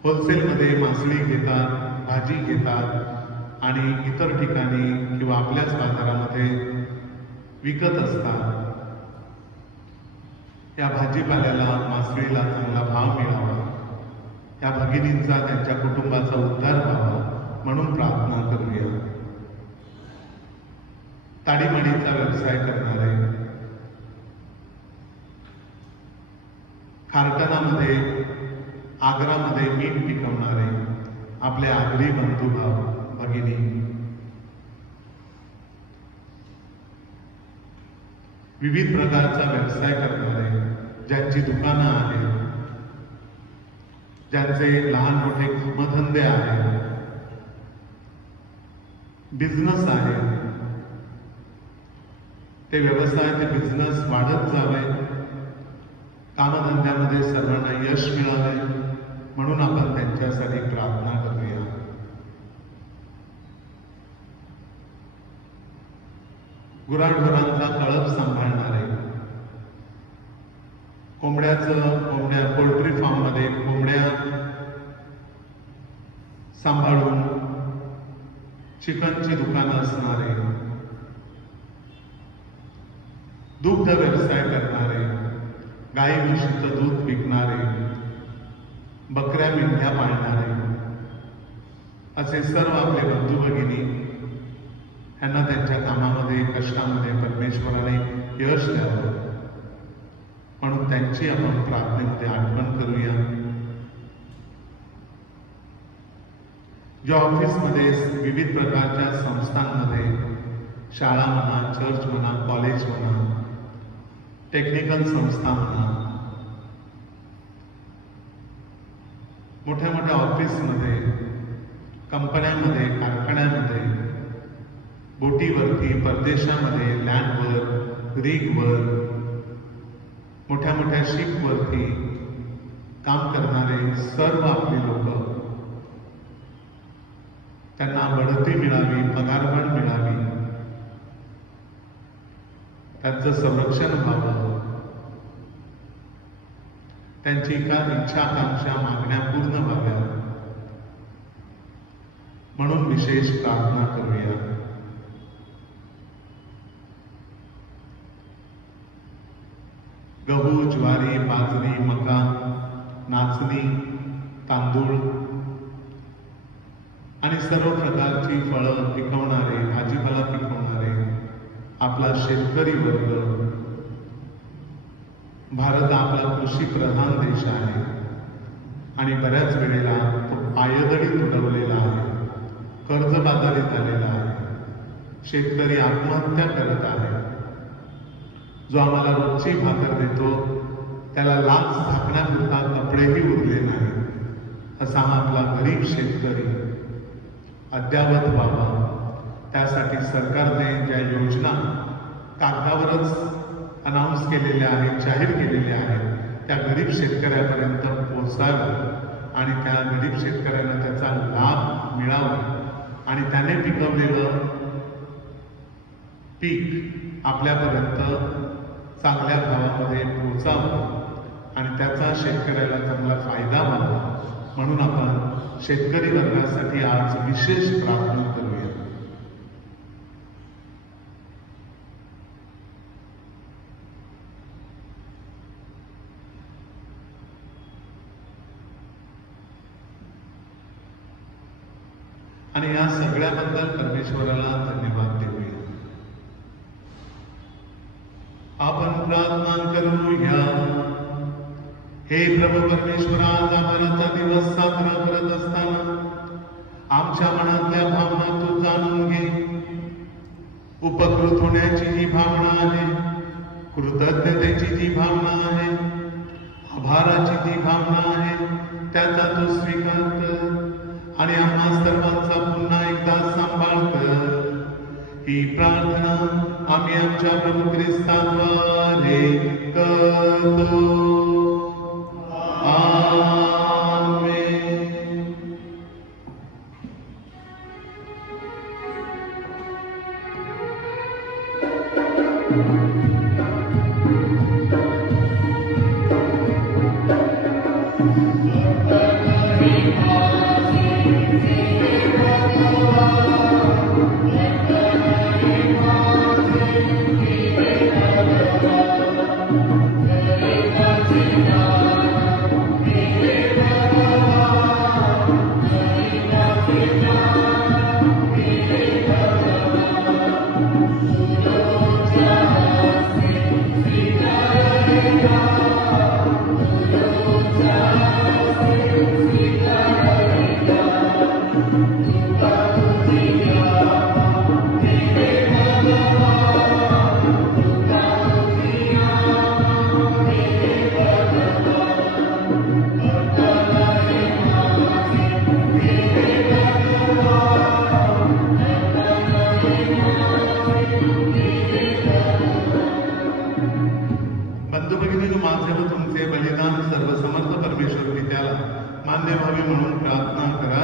होलसेलमध्ये मासळी घेतात, भाजी घेतात आणि इतर ठिकाणी किंवा आपल्याच बाजारामध्ये विकत असतात. या भाजीपाल्याला, मासळीला चांगला भाव मिळावा, या भगिनींचा, त्यांच्या कुटुंबाचा उद्धार व्हावा म्हणून प्रार्थना करूया. ताडीमाडीचा व्यवसाय करणारे, खारटणामध्ये, आग्रामध्ये मीठ पिकवणारे आपले आगरी बंधू भाव भगिनी, विविध प्रकारचा व्यवसाय करणारे, ज्यांची दुकानं आहेत, ज्यांचे लहान मोठे कामधंदे आहेत, बिझनेस आहे, ते व्यवसाय, ते बिझनेस वाढत जावे, कामधंद्यामध्ये सर्वांना यश मिळावे म्हणून आपण त्यांच्यासाठी प्रार्थना करूया. गुराढोरांचा कळप सांभाळणारे, कोंबड्या पोल्ट्री फार्ममध्ये कोंबड्या सांभाळून चिकनची दुकानं असणारे, दुग्ध व्यवसाय करणारे, गाई म्हशीचं दूध विकणारे, बकऱ्या मेंढ्या पाळणारे असे सर्व आपले बंधू भगिनी यांना त्यांच्या कामामध्ये, कष्टामध्ये परमेश्वराने यश द्यावं म्हणून त्यांची आपण प्रार्थनेमध्ये आठवण करूया. ज्या ऑफिसमध्ये, विविध प्रकारच्या संस्थांमध्ये, शाळा म्हणा, चर्च म्हणा, कॉलेज म्हणा, टेक्निकल संस्था म्हणा, मोठ्या मोठ्या ऑफिसमध्ये, कंपन्यांमध्ये, कारखान्यामध्ये, बोटीवरती, परदेशामध्ये, लँडवर, रिगवर, मोठ्या मोठ्या शिपवरती काम करणारे सर्व आपले लोक, त्यांना बढती मिळावी, पगारवाढ मिळावी, त्यांचं संरक्षण व्हावं, त्यांची इच्छा, आकांक्षा, मागण्या पूर्ण व्हाव्या म्हणून विशेष प्रार्थना करूया. गहू, ज्वारी, बाजरी, मका, नाचणी, तांदूळ आणि सर्व प्रकारची फळं पिकवणारे, भाजीपाला पिकवणारे आपला शेतकरी वर्ग. भारत आपला कृषी प्रधान देश आहे आणि बऱ्याच वेळेला तो पायदळी तुडवलेला आहे, कर्जबाजारीत आलेला आहे, शेतकरी आत्महत्या करत आहे. जो आम्हाला रोजची भाकर देतो त्याला लाच झाकण्यापुरता कपडेही उरले नाही, असा हा आपला गरीब शेतकरी अद्यावत व्हावा त्यासाठी सरकारने ज्या योजना कागदावरच अनाऊन्स केलेल्या आहेत, जाहीर केलेल्या आहेत, त्या गरीब शेतकऱ्यापर्यंत पोहोचाव्या आणि त्या गरीब शेतकऱ्यांना त्याचा लाभ मिळावा आणि त्याने पिकवलेलं पीक आपल्यापर्यंत चांगल्या भावामध्ये पोहोचावं आणि त्याचा शेतकऱ्याला चांगला फायदा व्हावा म्हणून आपण शेतकरी वर्गासाठी आज विशेष प्रार्थना करूया. आणि या सगळ्याबद्दल परमेश्वराला धन्यवाद देऊया. आपण प्रार्थना करूया. हे प्रभू परमेश्वरा, आज आभाराचा दिवस साजरा करत असताना आमच्या मनातल्या भावना तू जाणून घे. उपकृत होण्याची जी भावना आहे, कृतज्ञतेची जी भावना आहे, आभाराची जी भावना आहे, त्याचा तू स्वीकार कर आणि आम्हा सर्वांचा पुन्हा एकदा सांभाळ कर. ही प्रार्थना आम्ही आमच्या प्रभू ख्रिस्ताद्वारे करतो. आमेन. बंधू भगिनींनो, माझे व तुमचे बलिदान सर्वसमर्थ परमेश्वर पित्याला मान्य व्हावे म्हणून प्रार्थना करा.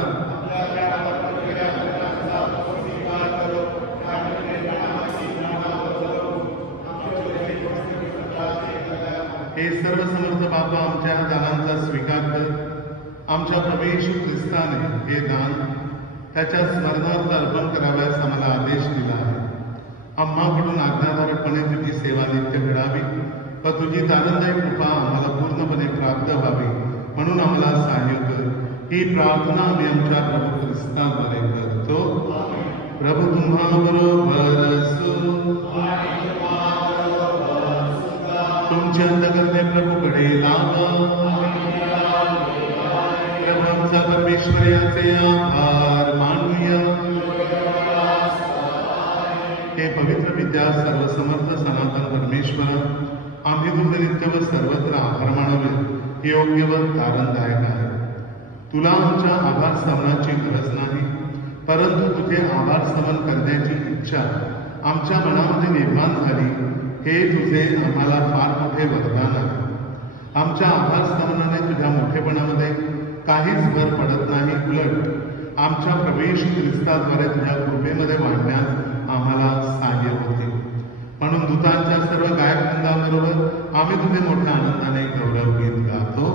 हे सर्वसमर्थ बाबा, आमच्या दानांचा स्वीकार कर. आमच्या प्रभू येशू ख्रिस्ताने हे दान त्याच्या स्मरणार्थ अर्पण करावयास आम्हाला आदेश दिला आहे. आम्हाकडून आज्ञाधारकपणे तुझी सेवा नित्य घडावी व तुझी दानदायी कृपा आम्हाला पूर्णपणे प्राप्त व्हावी म्हणून आम्हाला सहाय्य कर. ही प्रार्थना आम्ही आमच्या प्रभू ख्रिस्ताद्वारे करतो. प्रभू तुम्हाबरोबर असो. तुमच्या अंतःकरणे प्रभूकडे लावा. प्रभू आमचा परमेश्वर याचे आभार मानूया. हे पवित्र विद्या सर्वसमर्थ सनातन परमेश्वर, आम्ही तुझे नित्य व सर्वत्र आभार मानावे हे योग्य व तारणदायक आहे. तुला आमच्या आभार स्तवनाची गरज नाही, परंतु तुझे आभार स्तवन करण्याची इच्छा आमच्या मनामध्ये निर्माण झाली. हे तुझे आम्हाला फार मोठे वरदान आहे. आमच्या आभार स्तवनाने तुझ्या मोठेपणामध्ये काहीच भर पडत नाही, उलट आमच्या प्रभू येशू ख्रिस्ताद्वारे तुझ्या कृपेमध्ये वाढण्यास आम्हाला सहाय्य होते. म्हणून दूतांच्या सर्व गायकवृंदाबरोबर आम्ही तुझे मोठ्या आनंदाने गौरव गीत गातो.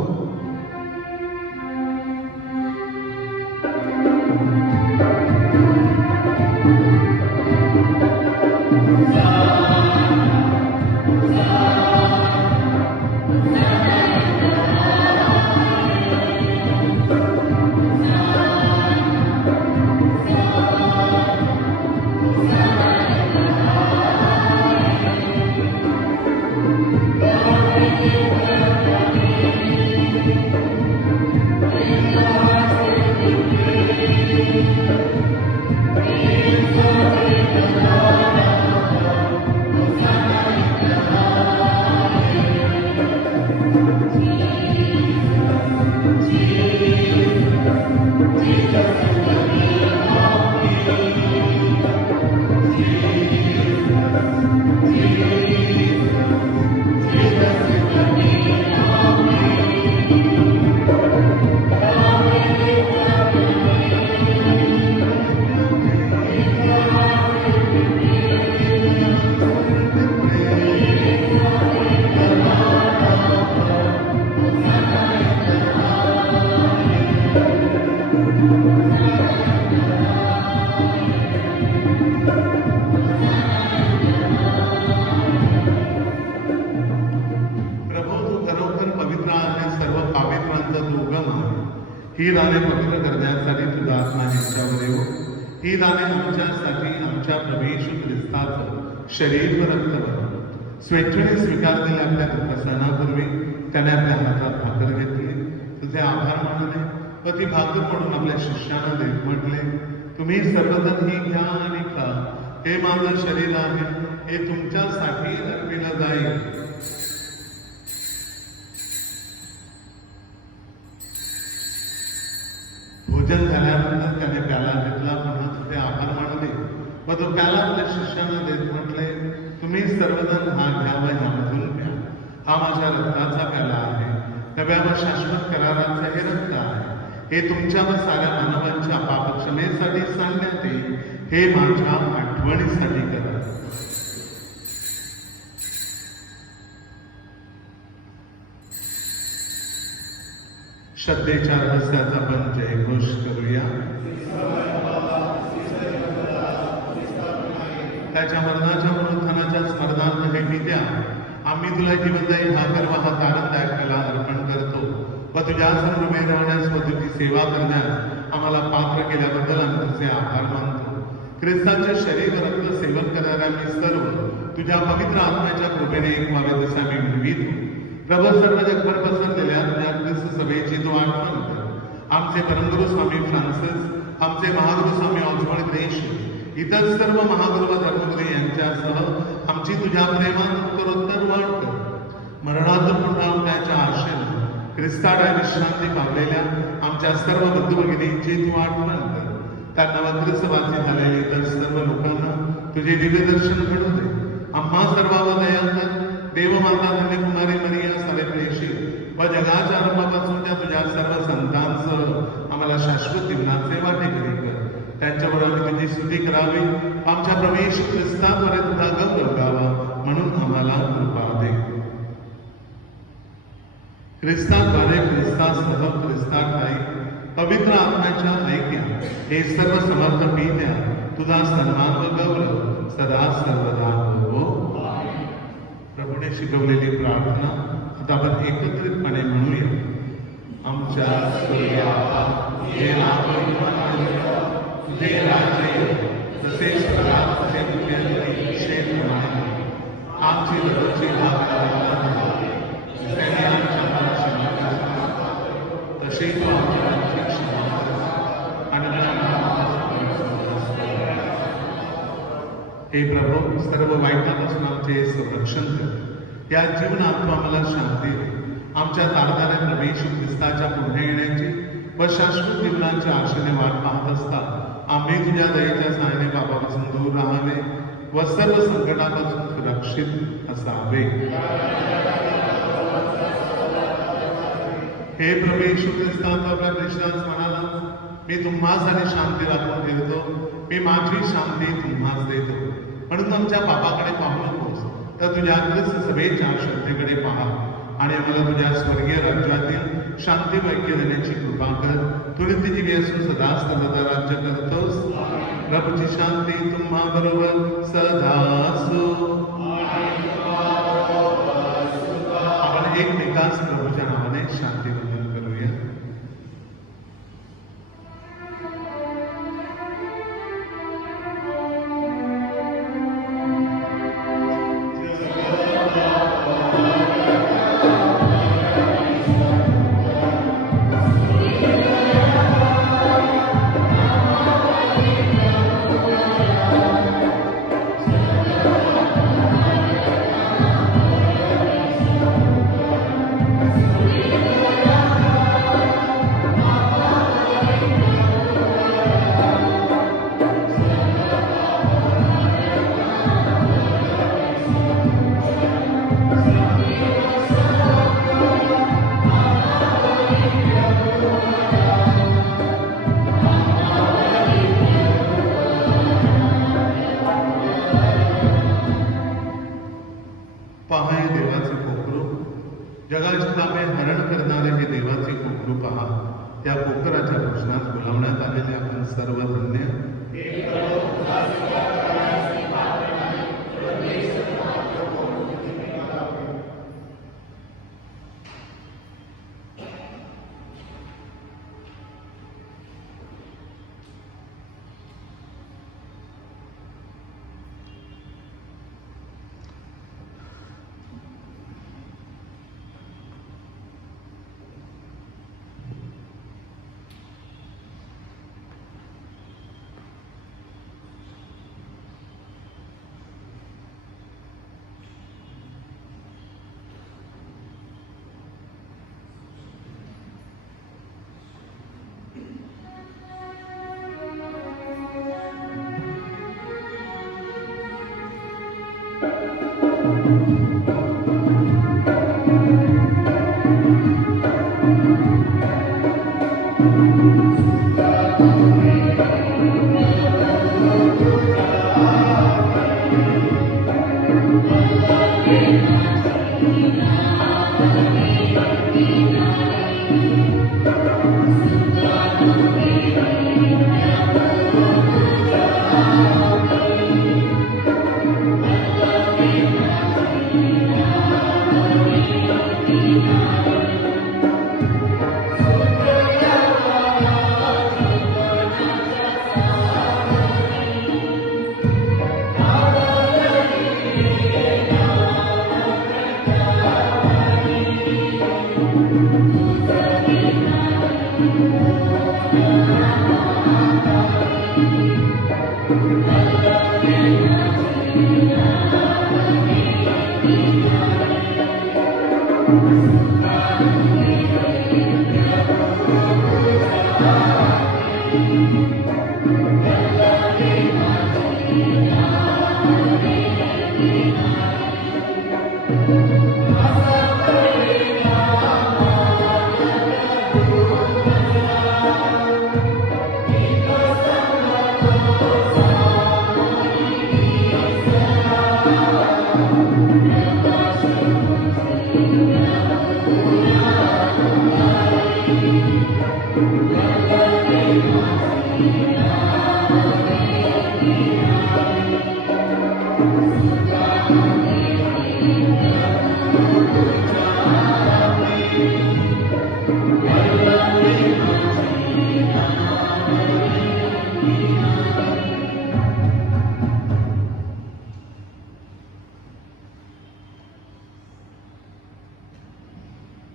ही दाने पवित्र करण्यासाठी तुझा आत्मा यांच्यावर येऊ. ही दाने आमच्यासाठी आमच्या प्रभू येशू ख्रिस्ताचं शरीर व रक्त बनव. स्वेच्छेने स्वीकारलेल्या आपल्या दुःखसहनापूर्वी त्याने आपल्या हातात भाकर घेतली, तुझे आभार मानले व ती भाकर म्हणून आपल्या शिष्यांना देत म्हटले, तुम्ही सर्वजण ही घ्या आणि खा. हे माझं शरीर आहे, हे तुमच्यासाठी अर्पिलं जाईल. भोजन झाल्यानंतर त्याने प्याला घेतला, पुन्हा तुझे आभार मानले व तो प्याला आपल्या शिष्यांना देत म्हटले, तुम्ही सर्वजण हा घ्या व ह्यामधून प्या. हा माझ्या रक्ताचा प्याला आहे, नव्या व शाश्वत कराराचं हे रक्त आहे. हे तुमच्या व साऱ्या मानवांच्या पापक्षमेसाठी सांगण्यात येईल. हे माझ्या आठवणीसाठी करा. श्रद्धेच्या रहस्याचा पण जयघोष करूया. त्याच्या मरणाच्या पुनरुत्थानाच्या स्मरणार्थ हे पित्या, आम्ही तुला जीवनदायी हा गर्व हा तारणदायक कला अर्पण करतो व तुझ्या समोर मिळवण्यास व तुझी सेवा करण्यास आम्हाला पात्र केल्याबद्दल आम्ही तुझे आभार मानतो. ख्रिस्ताचे शरीर व रक्त सेवन करणाऱ्या मी सर्व तुझ्या पवित्र आत्म्याच्या कृपेने एक व्हावे तसे आम्ही विनवितो. प्रभू, सर्व जगभर पसरलेल्या तुझ्या ख्रिस्त सभेची तू आठवण कर. आमचे परमगुरू स्वामी फ्रान्सिस, आमचे महागुरू स्वामी ऑस्वर्ड ग्रेश, इतर सर्व महागुरू व धर्मगुरू यांच्यासह आमची तुझ्या प्रेमात उत्तरोत्तर वाढ कर. मरणातून पुन्हा उठण्याच्या आशेने ख्रिस्ताला विश्रांती पावलेल्या आमच्या सर्व बंधू भगिनींची तू आठवण कर. त्यांना व ख्रिस्तवासी झालेले इतर सर्व लोकांना तुझे दिव्य दर्शन घडू दे. आम्हा सर्वांवर दया कर. देवमाता धन्यकुमारी मरिया सवेप्रेशी व जगाच्या आरंभापासून त्या तुझ्या सर्व संतांसह आम्हाला शाश्वत जीवनाचे वाटेकरी कर. त्यांच्यावर आम्ही तुझी स्तुती करावी. आमच्या प्रभू येशू ख्रिस्ताद्वारे तुझा गौरव गावा म्हणून आम्हाला कृपा दे. ख्रिस्ताद्वारे, ख्रिस्तासह, ख्रिस्ताठाई पवित्र आत्म्याच्या ऐक्या हे सर्व समर्थ पित्या तुझा सन्मान व गौरव सदा सर्वदा हो. प्रभूने शिकवलेली प्रार्थना आता आपण एकत्रितपणे म्हणूया. आमच्या स्वर्गीय पिता, हे नाव तुझे राज्य येऊ, जसे स्वर्गात तसे पृथ्वीवरही क्षेत्रप्रमाणे आमची रोजची भाकरी त्याने आमच्या मनाची मागणी तशी तू आमच्या मनाची क्षमा कर आणि हे प्रभू, सर्व वाईटापासून आमचे संरक्षण कर. या जीवनात तू आम्हाला शांती दे. आमच्या तारदाने प्रभू येशू ख्रिस्ताच्या पुढे येण्याची व शाश्वत जीवनाच्या आशेने वाट पाहत असता आम्ही तुझ्या दयेच्या सहाय्याने पापापासून दूर राहावे व सर्व संकटापासून सुरक्षित असावे. हे प्रभू येशू ख्रिस्ताचा आपल्या प्रेषणास म्हणाला, मी तुम्हासाठी शांती राखून ठेवतो, मी माझी शांती तुम्हास देतो. म्हणून आमच्या पापाकडे पाहू नकोस, तर तुझ्या ख्रिस्त सभेच्या श्रद्धेकडे पहा आणि आम्हाला तुझ्या स्वर्गीय राज्यातील शांती व ऐक्य देण्याची कृपा कर. तू नित्यजीवी असून सदा सर्वदा राज्य करतोस. प्रभूची शांती तुम्हा बरोबर सदा असो. आपण एकमेकास प्रभूच्या नावाने शांती वंदन करूया. जगाची कामे हरण करणारे हे देवाचे कोकरू पहा. त्या कोकराच्या भोजनात बोलावण्यात आलेले आपण सर्व धन्य.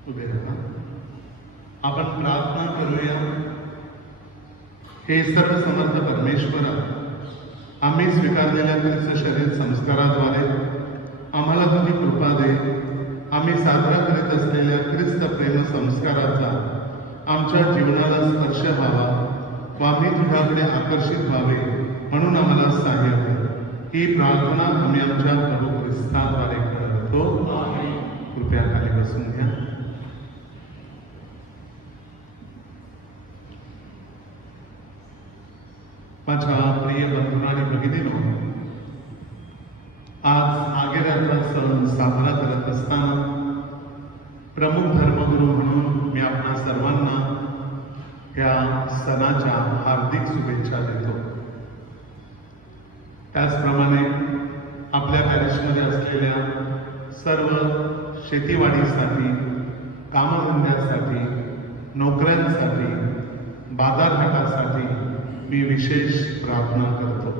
उभे राहा. आपण प्रार्थना करूया. हे सर्व समर्थ परमेश्वरा, आम्ही स्वीकारलेल्या ख्रिस्त शरीर संस्काराद्वारे आम्हाला तुझी कृपा दे. आम्ही साजरा करीत असलेल्या ख्रिस्त प्रेम संस्काराचा आमच्या जीवनाला स्पर्श व्हावा व आम्ही तुझ्याकडे आकर्षित व्हावे म्हणून आम्हाला सहाय्य कर. ही प्रार्थना आम्ही आमच्या प्रभू ख्रिस्ताद्वारे करतो. कृपया खाली बसून घ्या. माझ्या प्रिय बंधू आणि भगिनीनो, आज आगेऱ्याचा सण साजरा करत असताना प्रमुख धर्मगुरू म्हणून मी आपणा सर्वांना या सणाच्या हार्दिक शुभेच्छा देतो. त्याचप्रमाणे आपल्या पॅरिशमध्ये असलेल्या सर्व शेतीवाडीसाठी, कामधंद्यासाठी, नोकऱ्यांसाठी, बाजारपेठासाठी मी विशेष प्रार्थना करतो.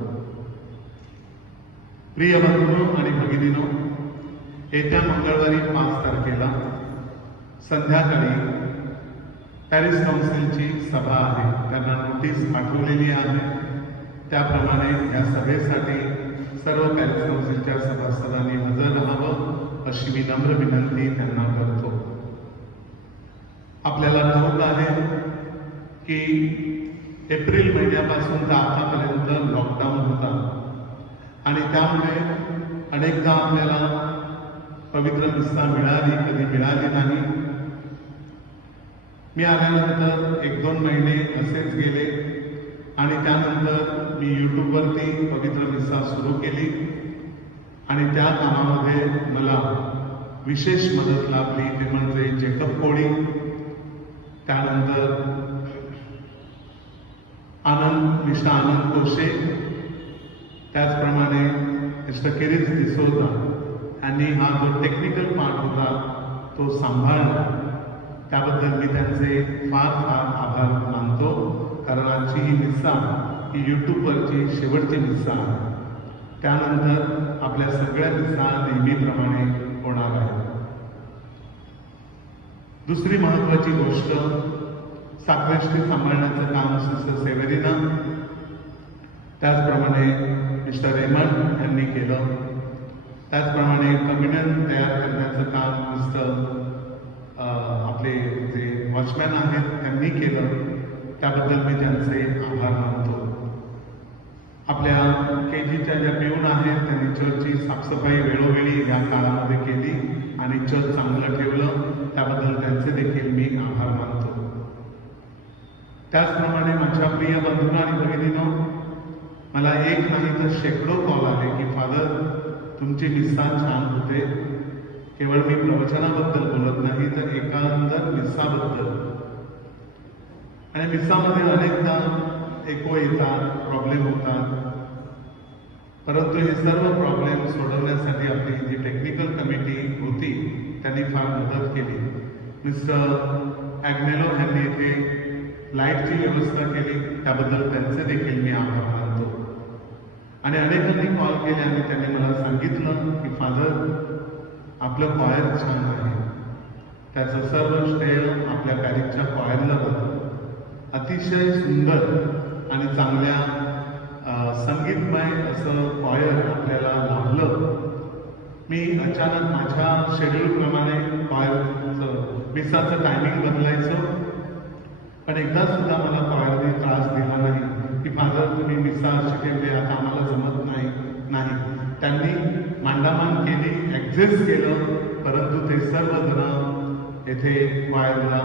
प्रिय बंधू आणि भगिनीनो, येत्या मंगळवारी 5 तारखेला संध्याकाळी पॅरिस काउन्सिलची सभा आहे. त्यांना नोटीस पाठवलेली आहे. त्याप्रमाणे या सभेसाठी सर्व पॅरिस काउन्सिलच्या सभासदांनी हजर राहावं अशी मी नम्र विनंती त्यांना करतो. आपल्याला ठाऊक आहे की एप्रिल महिन्यापासून तर आतापर्यंत लॉकडाऊन होता आणि त्यामुळे अनेकदा आपल्याला पवित्र मिस्सा मिळाली, कधी मिळाली नाही. मी आल्यानंतर 1-2 महिने असेच गेले आणि त्यानंतर मी यूट्यूबवरती पवित्र मिस्सा सुरू केली आणि त्या कामामध्ये मला विशेष मदत लाभली. ते म्हणजे जेकब कोळी, त्यानंतर मिस्टर आनंद कोशे, त्याचप्रमाणे मिस्टर किरीट डिसोजा यांनी हा जो टेक्निकल पार्ट होता तो सांभाळला. त्याबद्दल मी त्यांचे फार फार आभार मानतो. कारण आजची ही मिस्सा ही यूट्यूबवरची शेवटची मिस्सा आहे. त्यानंतर आपल्या सगळ्या मिस्सा नेहमीप्रमाणे होणार आहे. दुसरी महत्त्वाची गोष्ट, साखरेष्ठी सांभाळण्याचं काम सिस्टर सेवेरिना, त्याचप्रमाणे मिस्टर रेमंड यांनी केलं. त्याचप्रमाणे कम्युनियन तयार करण्याचं काम मिस्टर आपले जे वॉचमॅन आहेत त्यांनी केलं. त्याबद्दल मी त्यांचे आभार मानतो. आपल्या KGच्या ज्या पिऊन आहेत त्यांनी चर्चची साफसफाई वेळोवेळी या काळामध्ये केली आणि चर्च चांगलं ठेवलं. त्याबद्दल त्यांचे देखील मी आभार मानतो. त्याचप्रमाणे माझ्या प्रिय बंधूंनो आणि भगिनींनो, मला एक नाही तर शेकडो कॉल आले की फादर तुमची मिस्सा छान होते. केवळ मी प्रवचनाबद्दल बोलत नाही तर एकंदर मिस्साबद्दल. आणि मिस्सामध्ये अनेकदा एको येतात, प्रॉब्लेम होतात, परंतु हे सर्व प्रॉब्लेम सोडवण्यासाठी आपली जी टेक्निकल कमिटी होती त्यांनी फार मदत केली. मिस्टर ॲग्नेलो यांनी इथे लाईटची व्यवस्था केली, त्याबद्दल त्यांचे देखील मी आभार मानतो. आणि अनेकांनी कॉल केले आणि त्यांनी मला सांगितलं की फादर आपलं कॉयर छान आहे. त्याचं सर्व श्रेय आपल्या पॅरिसच्या कॉयरला जातं. अतिशय सुंदर आणि चांगल्या संगीतमय असं कॉयर आपल्याला लाभलं. मी अचानक माझ्या शेड्यूलप्रमाणे कॉयरचं मिसाचं टायमिंग बदलायचो, पण एकदा सुद्धा मला कॉयरने त्रास दिला नाही की फादर तुम्ही मिसा शिकवले, आता आम्हाला जमत नाही. त्यांनी मांडामांड केली, ॲडजस्ट केलं, परंतु ते सर्वजण येथे कॉयरला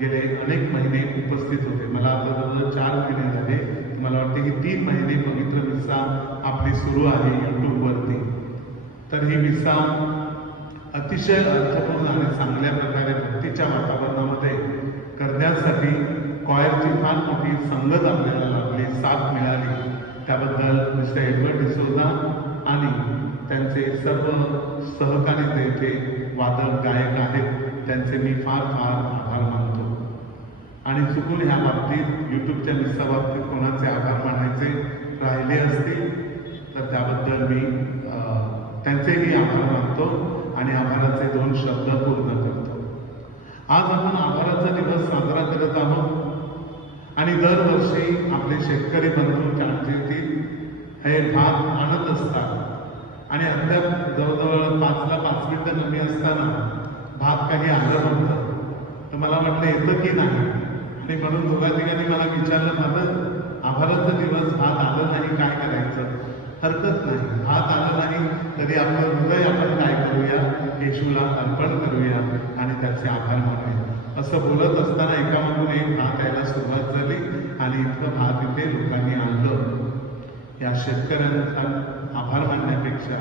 गेले अनेक महिने उपस्थित होते. मला आता जवळ 4 महिने झाले. मला वाटते की 3 महिने पवित्र मिसा आपली सुरू आहे यूट्यूबवरती. तर ही मिसा अतिशय अर्थपूर्ण आणि चांगल्या प्रकारे भक्तीच्या वातावरणामध्ये करण्यासाठी कॉयरची फार मोठी संगत आपल्याला लाभली, साथ मिळाली. त्याबद्दल मिस्टर एडवर्ड डिसोजा आणि त्यांचे सर्व सहकारी जे इथे वादक गायक आहेत त्यांचे मी फार आभार मानतो. आणि चुकून ह्या बाबतीत यूट्यूबच्या मिस्सा बाबतीत कोणाचे आभार मानायचे राहिले असतील तर त्याबद्दल मी त्यांचेही आभार मानतो आणि आभाराचे 2 शब्द पूर्ण करतो. आज आपण आभाराचा दिवस साजरा करत आहोत आणि दरवर्षी आपले शेतकरी बंधू चांचेतील हे भात आणत असतात आणि अद्याप जवळजवळ 5ला 5 मिनिटं कमी असताना भात काही आलं नव्हतं. तर मला म्हटलं येतं की नाही, आणि म्हणून दोघा तिघांनी मला विचारलं फादर आभाराचा दिवस भात आलं नाही काय करायचं. हरकत नाही, भात आलं नाही तरी आपलं हृदय आपण काय करूया, येशूला अर्पण करूया आणि त्याचे आभार मानूया. असं बोलत असताना एकामागून एक भात यायला सुरुवात झाली आणि इतकं भात इथे लोकांनी आणलं. या शेतकऱ्यांचा आभार मानण्यापेक्षा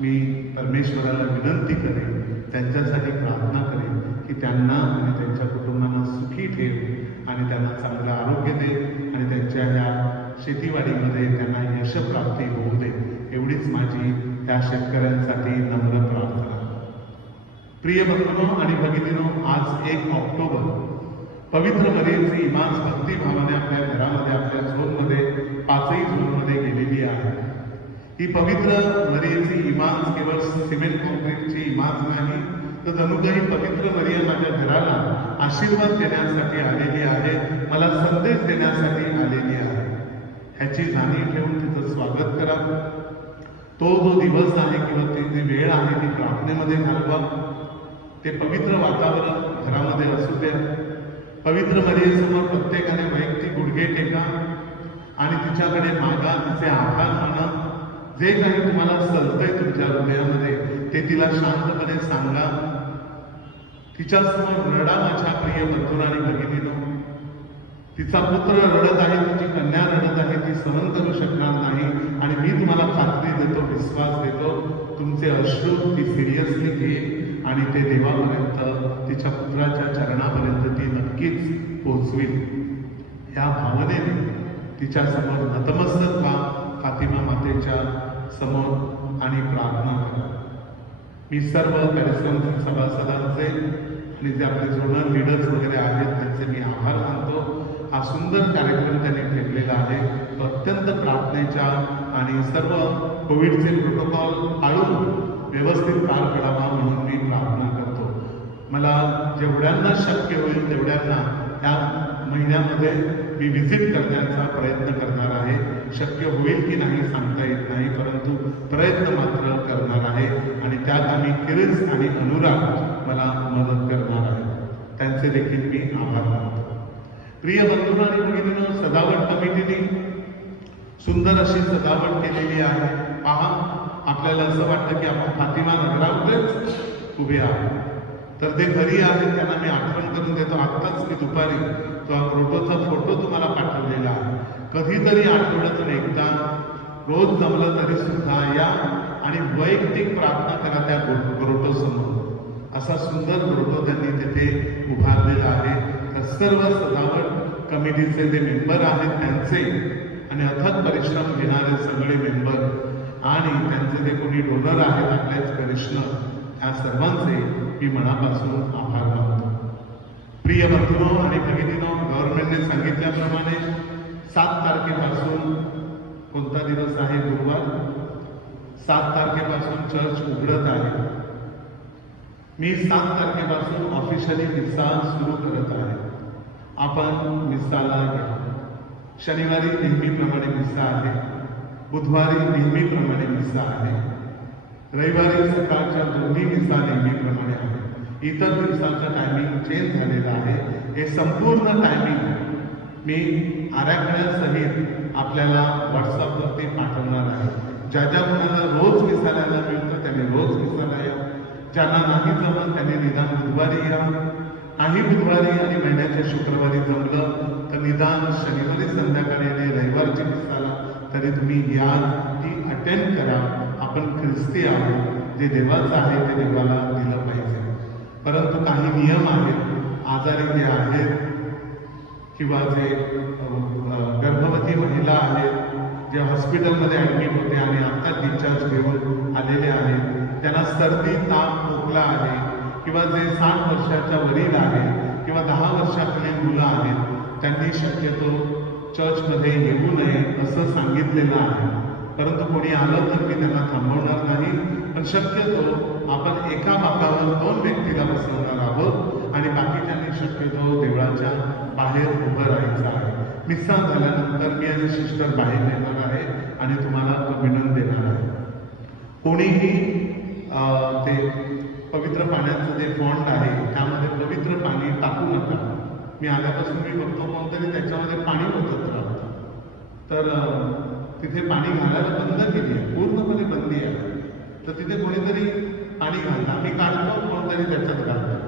मी परमेश्वराला विनंती करेन, त्यांच्यासाठी प्रार्थना करेन की त्यांना आणि त्यांच्या कुटुंबांना सुखी ठेव आणि त्यांना चांगलं आरोग्य दे आणि त्यांच्या ह्या शेतीवाडीमध्ये त्यांना यशप्राप्ती होऊ दे. एवढीच माझी त्या शेतकऱ्यांसाठी नम्र प्रार्थना. प्रिय बंधूंनो आणि भगिनींनो, आज 1 ऑक्टोबर पवित्र मरियेची इमाज भक्तिभावाने आपल्या घरामध्ये, आपल्या झोनमध्ये, 5ही झोनमध्ये गेलेली आहे. ही पवित्र मरियेची इमाज केवळ सिमेंट कॉन्क्रीटची इमाज नाही, तर जणू काही पवित्र मरिया माझ्या घराला आशीर्वाद देण्यासाठी आलेली आहे, मला संदेश देण्यासाठी आलेली आहे. ह्याची जाणीव ठेवून तिचं स्वागत करा. तो जो दिवस आहे किंवा ती जी वेळ आहे ती प्रार्थनेमध्ये घालवा. ते पवित्र वातावरण घरामध्ये असू द्या. पवित्र मरियेसमोर प्रत्येकाने वैयक्तिक गुडघे टेका आणि तिच्याकडे मागा, तिचे आभार माना. जे काही तुम्हाला सलतंय तुमच्या हृदयामध्ये ते तिला शांतपणे सांगा. तिच्यासमोर रडा माझ्या प्रिय बंधूंनो आणि भगिनींनो. तिचा पुत्र रडत आहे, तिची कन्या रडत आहे, ती सहन करू शकणार नाही आणि मी तुम्हाला खात्री देतो, विश्वास देतो, तुमचे अश्रू ती सिरियसली घेईल आणि ते देवापर्यंत, तिच्या पुत्राच्या चरणापर्यंत ती नक्कीच पोहोचवेल. या भावनेने तिच्या समोर नतमस्तक व्हा, फातिमा मातेच्या समोर आणि प्रार्थना करा. मी सर्व पॅरिस सभासदांचे आणि जे आपले झोनल लीडर्स वगैरे आहेत त्यांचे मी आभार मानतो. हा सुंदर कार्यक्रम त्यांनी ठेवलेला आहे, तो अत्यंत प्रार्थनेच्या आणि सर्व कोविडचे प्रोटोकॉल पाळून व्यवस्थित पार पडावा म्हणून मी प्रार्थना करतो. मला जेवढ्यांना शक्य होईल तेवढ्यांना या महिन्यामध्ये मी व्हिजिट करण्याचा प्रयत्न करणार आहे. शक्य होईल की नाही सांगता येत नाही, परंतु प्रयत्न मात्र करणार आहे आणि त्यात आम्ही किरीस आणि अनुराग मला मदत करणार आहे. त्यांचे देखील मी आभार मानतो. प्रिय बंधूंनो आणि भगिनींनो, सजावट कमिटीने सुंदर अशी सजावट केलेली आहे. पहा, आपल्याला असं वाटतं की आपण फातिमा नगरामध्येच उभे आहोत, तर ते घरी आहेत त्यांना मी आठवण करून देतो. आत्ताच मी दुपारी ग्रोटोचा फोटो तुम्हाला पाठवलेला आहे. कधीतरी आठवड्यातून एकदा रोज जमलं तरी सुद्धा या आणि वैयक्तिक प्रार्थना करा त्या ग्रोटो समोर. असा सुंदर ग्रोटो त्यांनी तिथे उभारलेला आहे. तर सर्व सजावट कमिटीचे जे मेंबर आहेत त्यांचे आणि अथक परिश्रम घेणारे सगळे मेंबर आणि त्यांचे जे कोणी डोनर आहेत आपलेच करिश्नर, या सर्वांचे मी मनापासून आभार मानतो. प्रिय बंधूंनो आणि भगिनींनो, गव्हर्नमेंटने सांगितल्याप्रमाणे 7 तारखेपासून कोणता दिवस आहे? गुरुवार. 7 तारखेपासून चर्च उघडत आहे. मी 7 तारखेपासून ऑफिशियली मिसा सुरू करत आहे. आपण मिसाला घ्या. शनिवारी नेहमीप्रमाणे मिसा आहे, बुधवारी नेहमीप्रमाणे मिसा आहे, रविवारी सकाळच्या दोन्ही मिसा नेहमीप्रमाणे आहे. इतर दिवसाचं टायमिंग चेंज झालेलं आहे. हे संपूर्ण टायमिंग मी आराखड्यासहित आपल्याला व्हॉट्सअपवरती पाठवणार आहे. ज्या ज्या कोणाला रोज मिसाला यायला मिळतं त्यांनी रोज मिसाला या. ज्यांना नाही जमत त्यांनी निदान बुधवारी या. नाही बुधवारी आणि महिन्याच्या शुक्रवारी जमलं तर निदान शनिवारी संध्याकाळी आणि रविवारची मिसाला तरी तुम्ही या, ती अटेंड करा. आपण ख्रिस्ती आहोत, जे देवाचं आहे ते देवाला दिलं पाहिजे. परंतु काही नियम आहेत. आजारी जे आहेत किंवा जे गर्भवती महिला आहेत, जे हॉस्पिटलमध्ये ॲडमिट होते आणि आता डिस्चार्ज घेऊन आलेले आहेत, त्यांना सर्दी, ताप, खोकला आहे किंवा जे 60 वर्षाच्या वरील आहे किंवा 10 वर्षाखालील मुलं आहेत, त्यांनी शक्यतो चर्चमध्ये येऊ नये असं सांगितलेलं आहे. परंतु कोणी आलं तर मी त्यांना थांबवणार नाही. पण शक्यतो आपण एका बाकावर 2 व्यक्तीला बसवणार आहोत आणि बाकीच्यांनी शक्यतो देवळाच्या बाहेर उभं राहायचं आहे. मिसा झाल्यानंतर मी आणि सिस्टर बाहेर येणार आहे आणि तुम्हाला तो विनंती देणार आहे. कोणीही ते पवित्र पाण्याचं जे फॉन्ट आहे त्यामध्ये पवित्र पाणी टाकू नका. मी आल्यापासून मी बघतो कोणतरी त्याच्यामध्ये पाणी होतच राहतं. तर तिथे पाणी घालायला बंद केली आहे, पूर्णपणे बंदी आहे. तर तिथे कोणीतरी पाणी घालतं, आम्ही काढतो, कोणतरी त्याच्यात घालतं.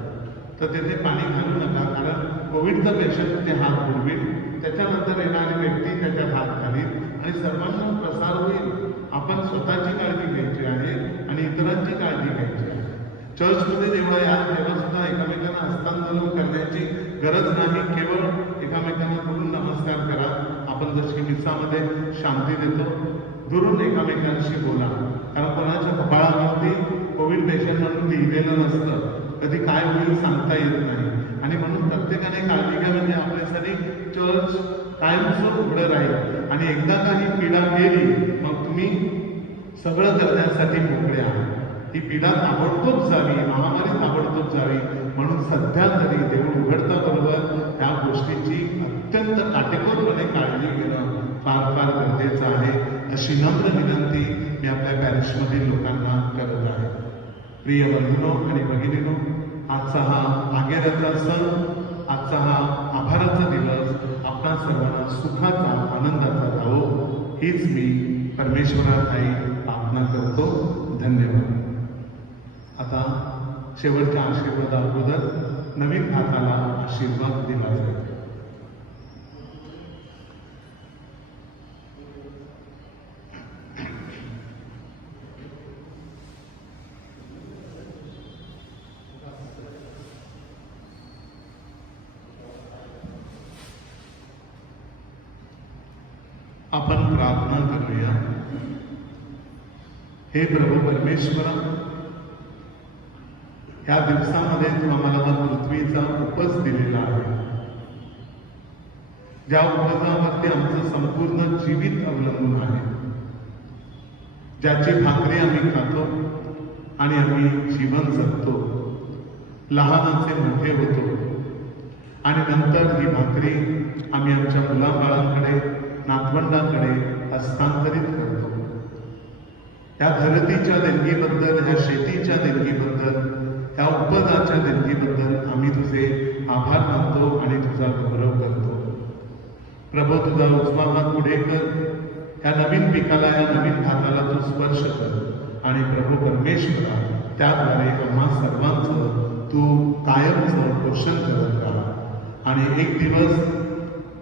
तर तिथे पाणी घालू नका, कारण कोविडचा पेशंट तिथे हात बुडवेल, त्याच्यानंतर येणारी व्यक्ती त्याच्यात हात घालील आणि सर्वांना प्रसार होईल. आपण स्वतःची काळजी घ्यायची आहे आणि इतरांची काळजी घ्यायची आहे. चर्चमध्ये जेव्हा या तेव्हा सुद्धा एकमेकांना हस्तांदोलन करण्याची गरज नाही. केवळ एकमेकांना दुरून नमस्कार करा. आपण जशी मिसामध्ये शांती देतो, दुरून एकमेकांशी बोला. कारण कोणाच्या कपाळावरती कोविड पेशंट म्हणून लिहिलेलं नसतं. कधी काय होईल सांगता येत नाही आणि म्हणून प्रत्येकाने काळजी घ्या. म्हणजे आपल्यासाठी चर्च कायमचं उघडं राहील आणि एकदा काही पीडा गेली मग तुम्ही सगळं करण्यासाठी मोकळे आहात. ही पीडा ताबडतोब जावी, महामारी ताबडतोब जावी म्हणून सध्या तरी देऊळ उघडता बरोबर त्या गोष्टीची अत्यंत काटेकोरपणे काळजी घेणं फार फार गरजेचं आहे. अशी नम्र विनंती मी आपल्या पॅरिशमधील लोकांना करत आहे. प्रिय बंधूंनो आणि भगिनींनो, आजचा हा आगेराचा सण, आजचा हा आभाराचा दिवस आपणा सर्वांना सुखाचा, आनंदाचा जावो हीच मी परमेश्वराताई प्रार्थना करतो. धन्यवाद. आता शेवटच्या आशीर्वादा अगोदर नवीन भाताला आशीर्वाद दिला जाईल. आपण प्रार्थना करूया. हे प्रभू परमेश्वरा, या दिवसामध्ये तू आम्हाला हा पृथ्वीचा उपज दिलेला आहे, ज्या उपजावरती आमचं संपूर्ण जीवित अवलंबून आहे, ज्याची भाकरी आम्ही खातो आणि आम्ही जीवन जगतो, लहानाचे मोठे होतो आणि नंतर ही भाकरी आम्ही आमच्या मुलाबाळांकडे, नातवंडांकडे हस्तांतरित करतो. या धरतीच्या देणगीबद्दल, या शेतीच्या देणगीबद्दल, त्या उपजाच्या देणगीबद्दल आम्ही तुझे आभार मानतो आणि तुझा गौरव करतो. प्रभू, तुझा उजवा हात पुढे कर. या नवीन पिकाला, या नवीन भाताला तू स्पर्श कर आणि प्रभू परमेश्वरा, त्याद्वारे आम्हा सर्वांचं तू कायमचं पोषण करत राहा. आणि एक दिवस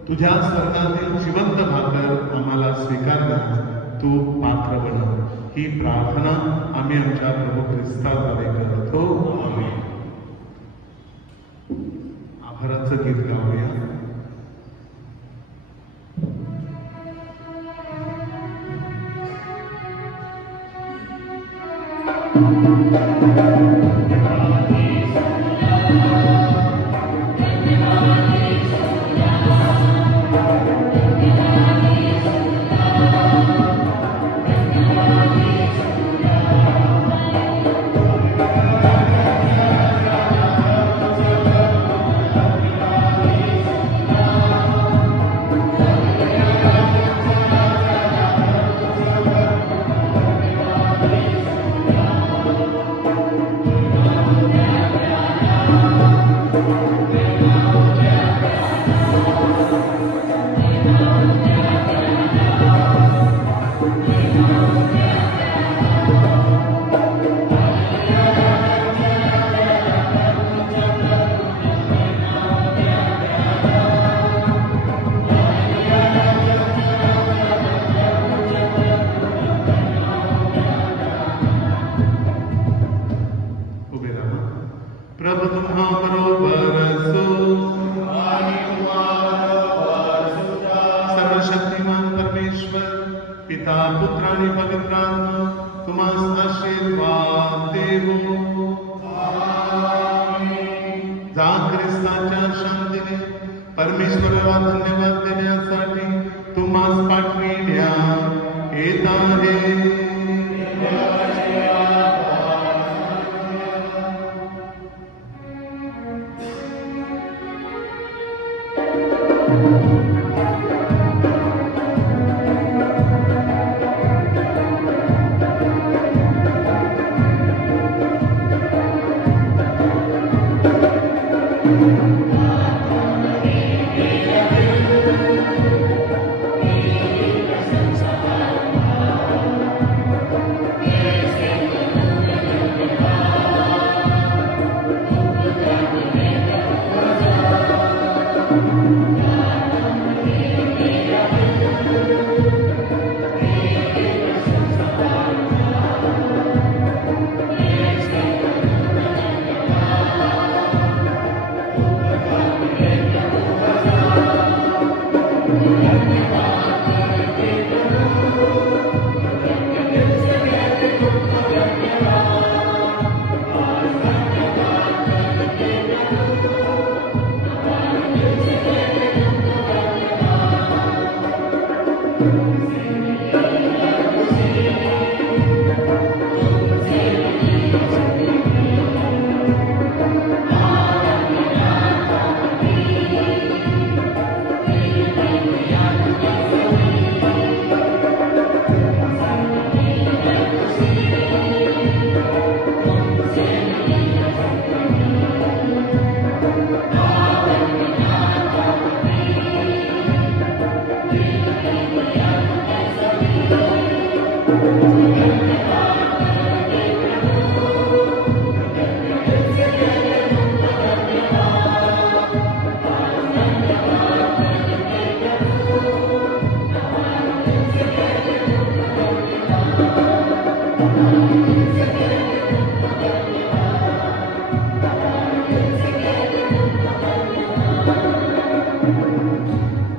तुझ्या स्वर्गातील जिवंत भाकर आम्हाला स्वीकारण्यास तू पात्र बनव. ही प्रार्थना आम्ही आमच्या प्रभू ख्रिस्ताद्वारे करतो. आमेन. आभाराचं गीत गाऊया. उभे राहा. प्रभु तुम्हा बरोबर असो. सर्वशक्तिमान परमेश्वर पिता पुत्र आणि पवित्र आत्मा तुम्हास आशीर्वाद देवो. जा ख्रिस्ताच्या शांतीने परमेश्वराला धन्यवाद देण्यासाठी तुम्हास पाठविण्यात येत आहे. Thank you.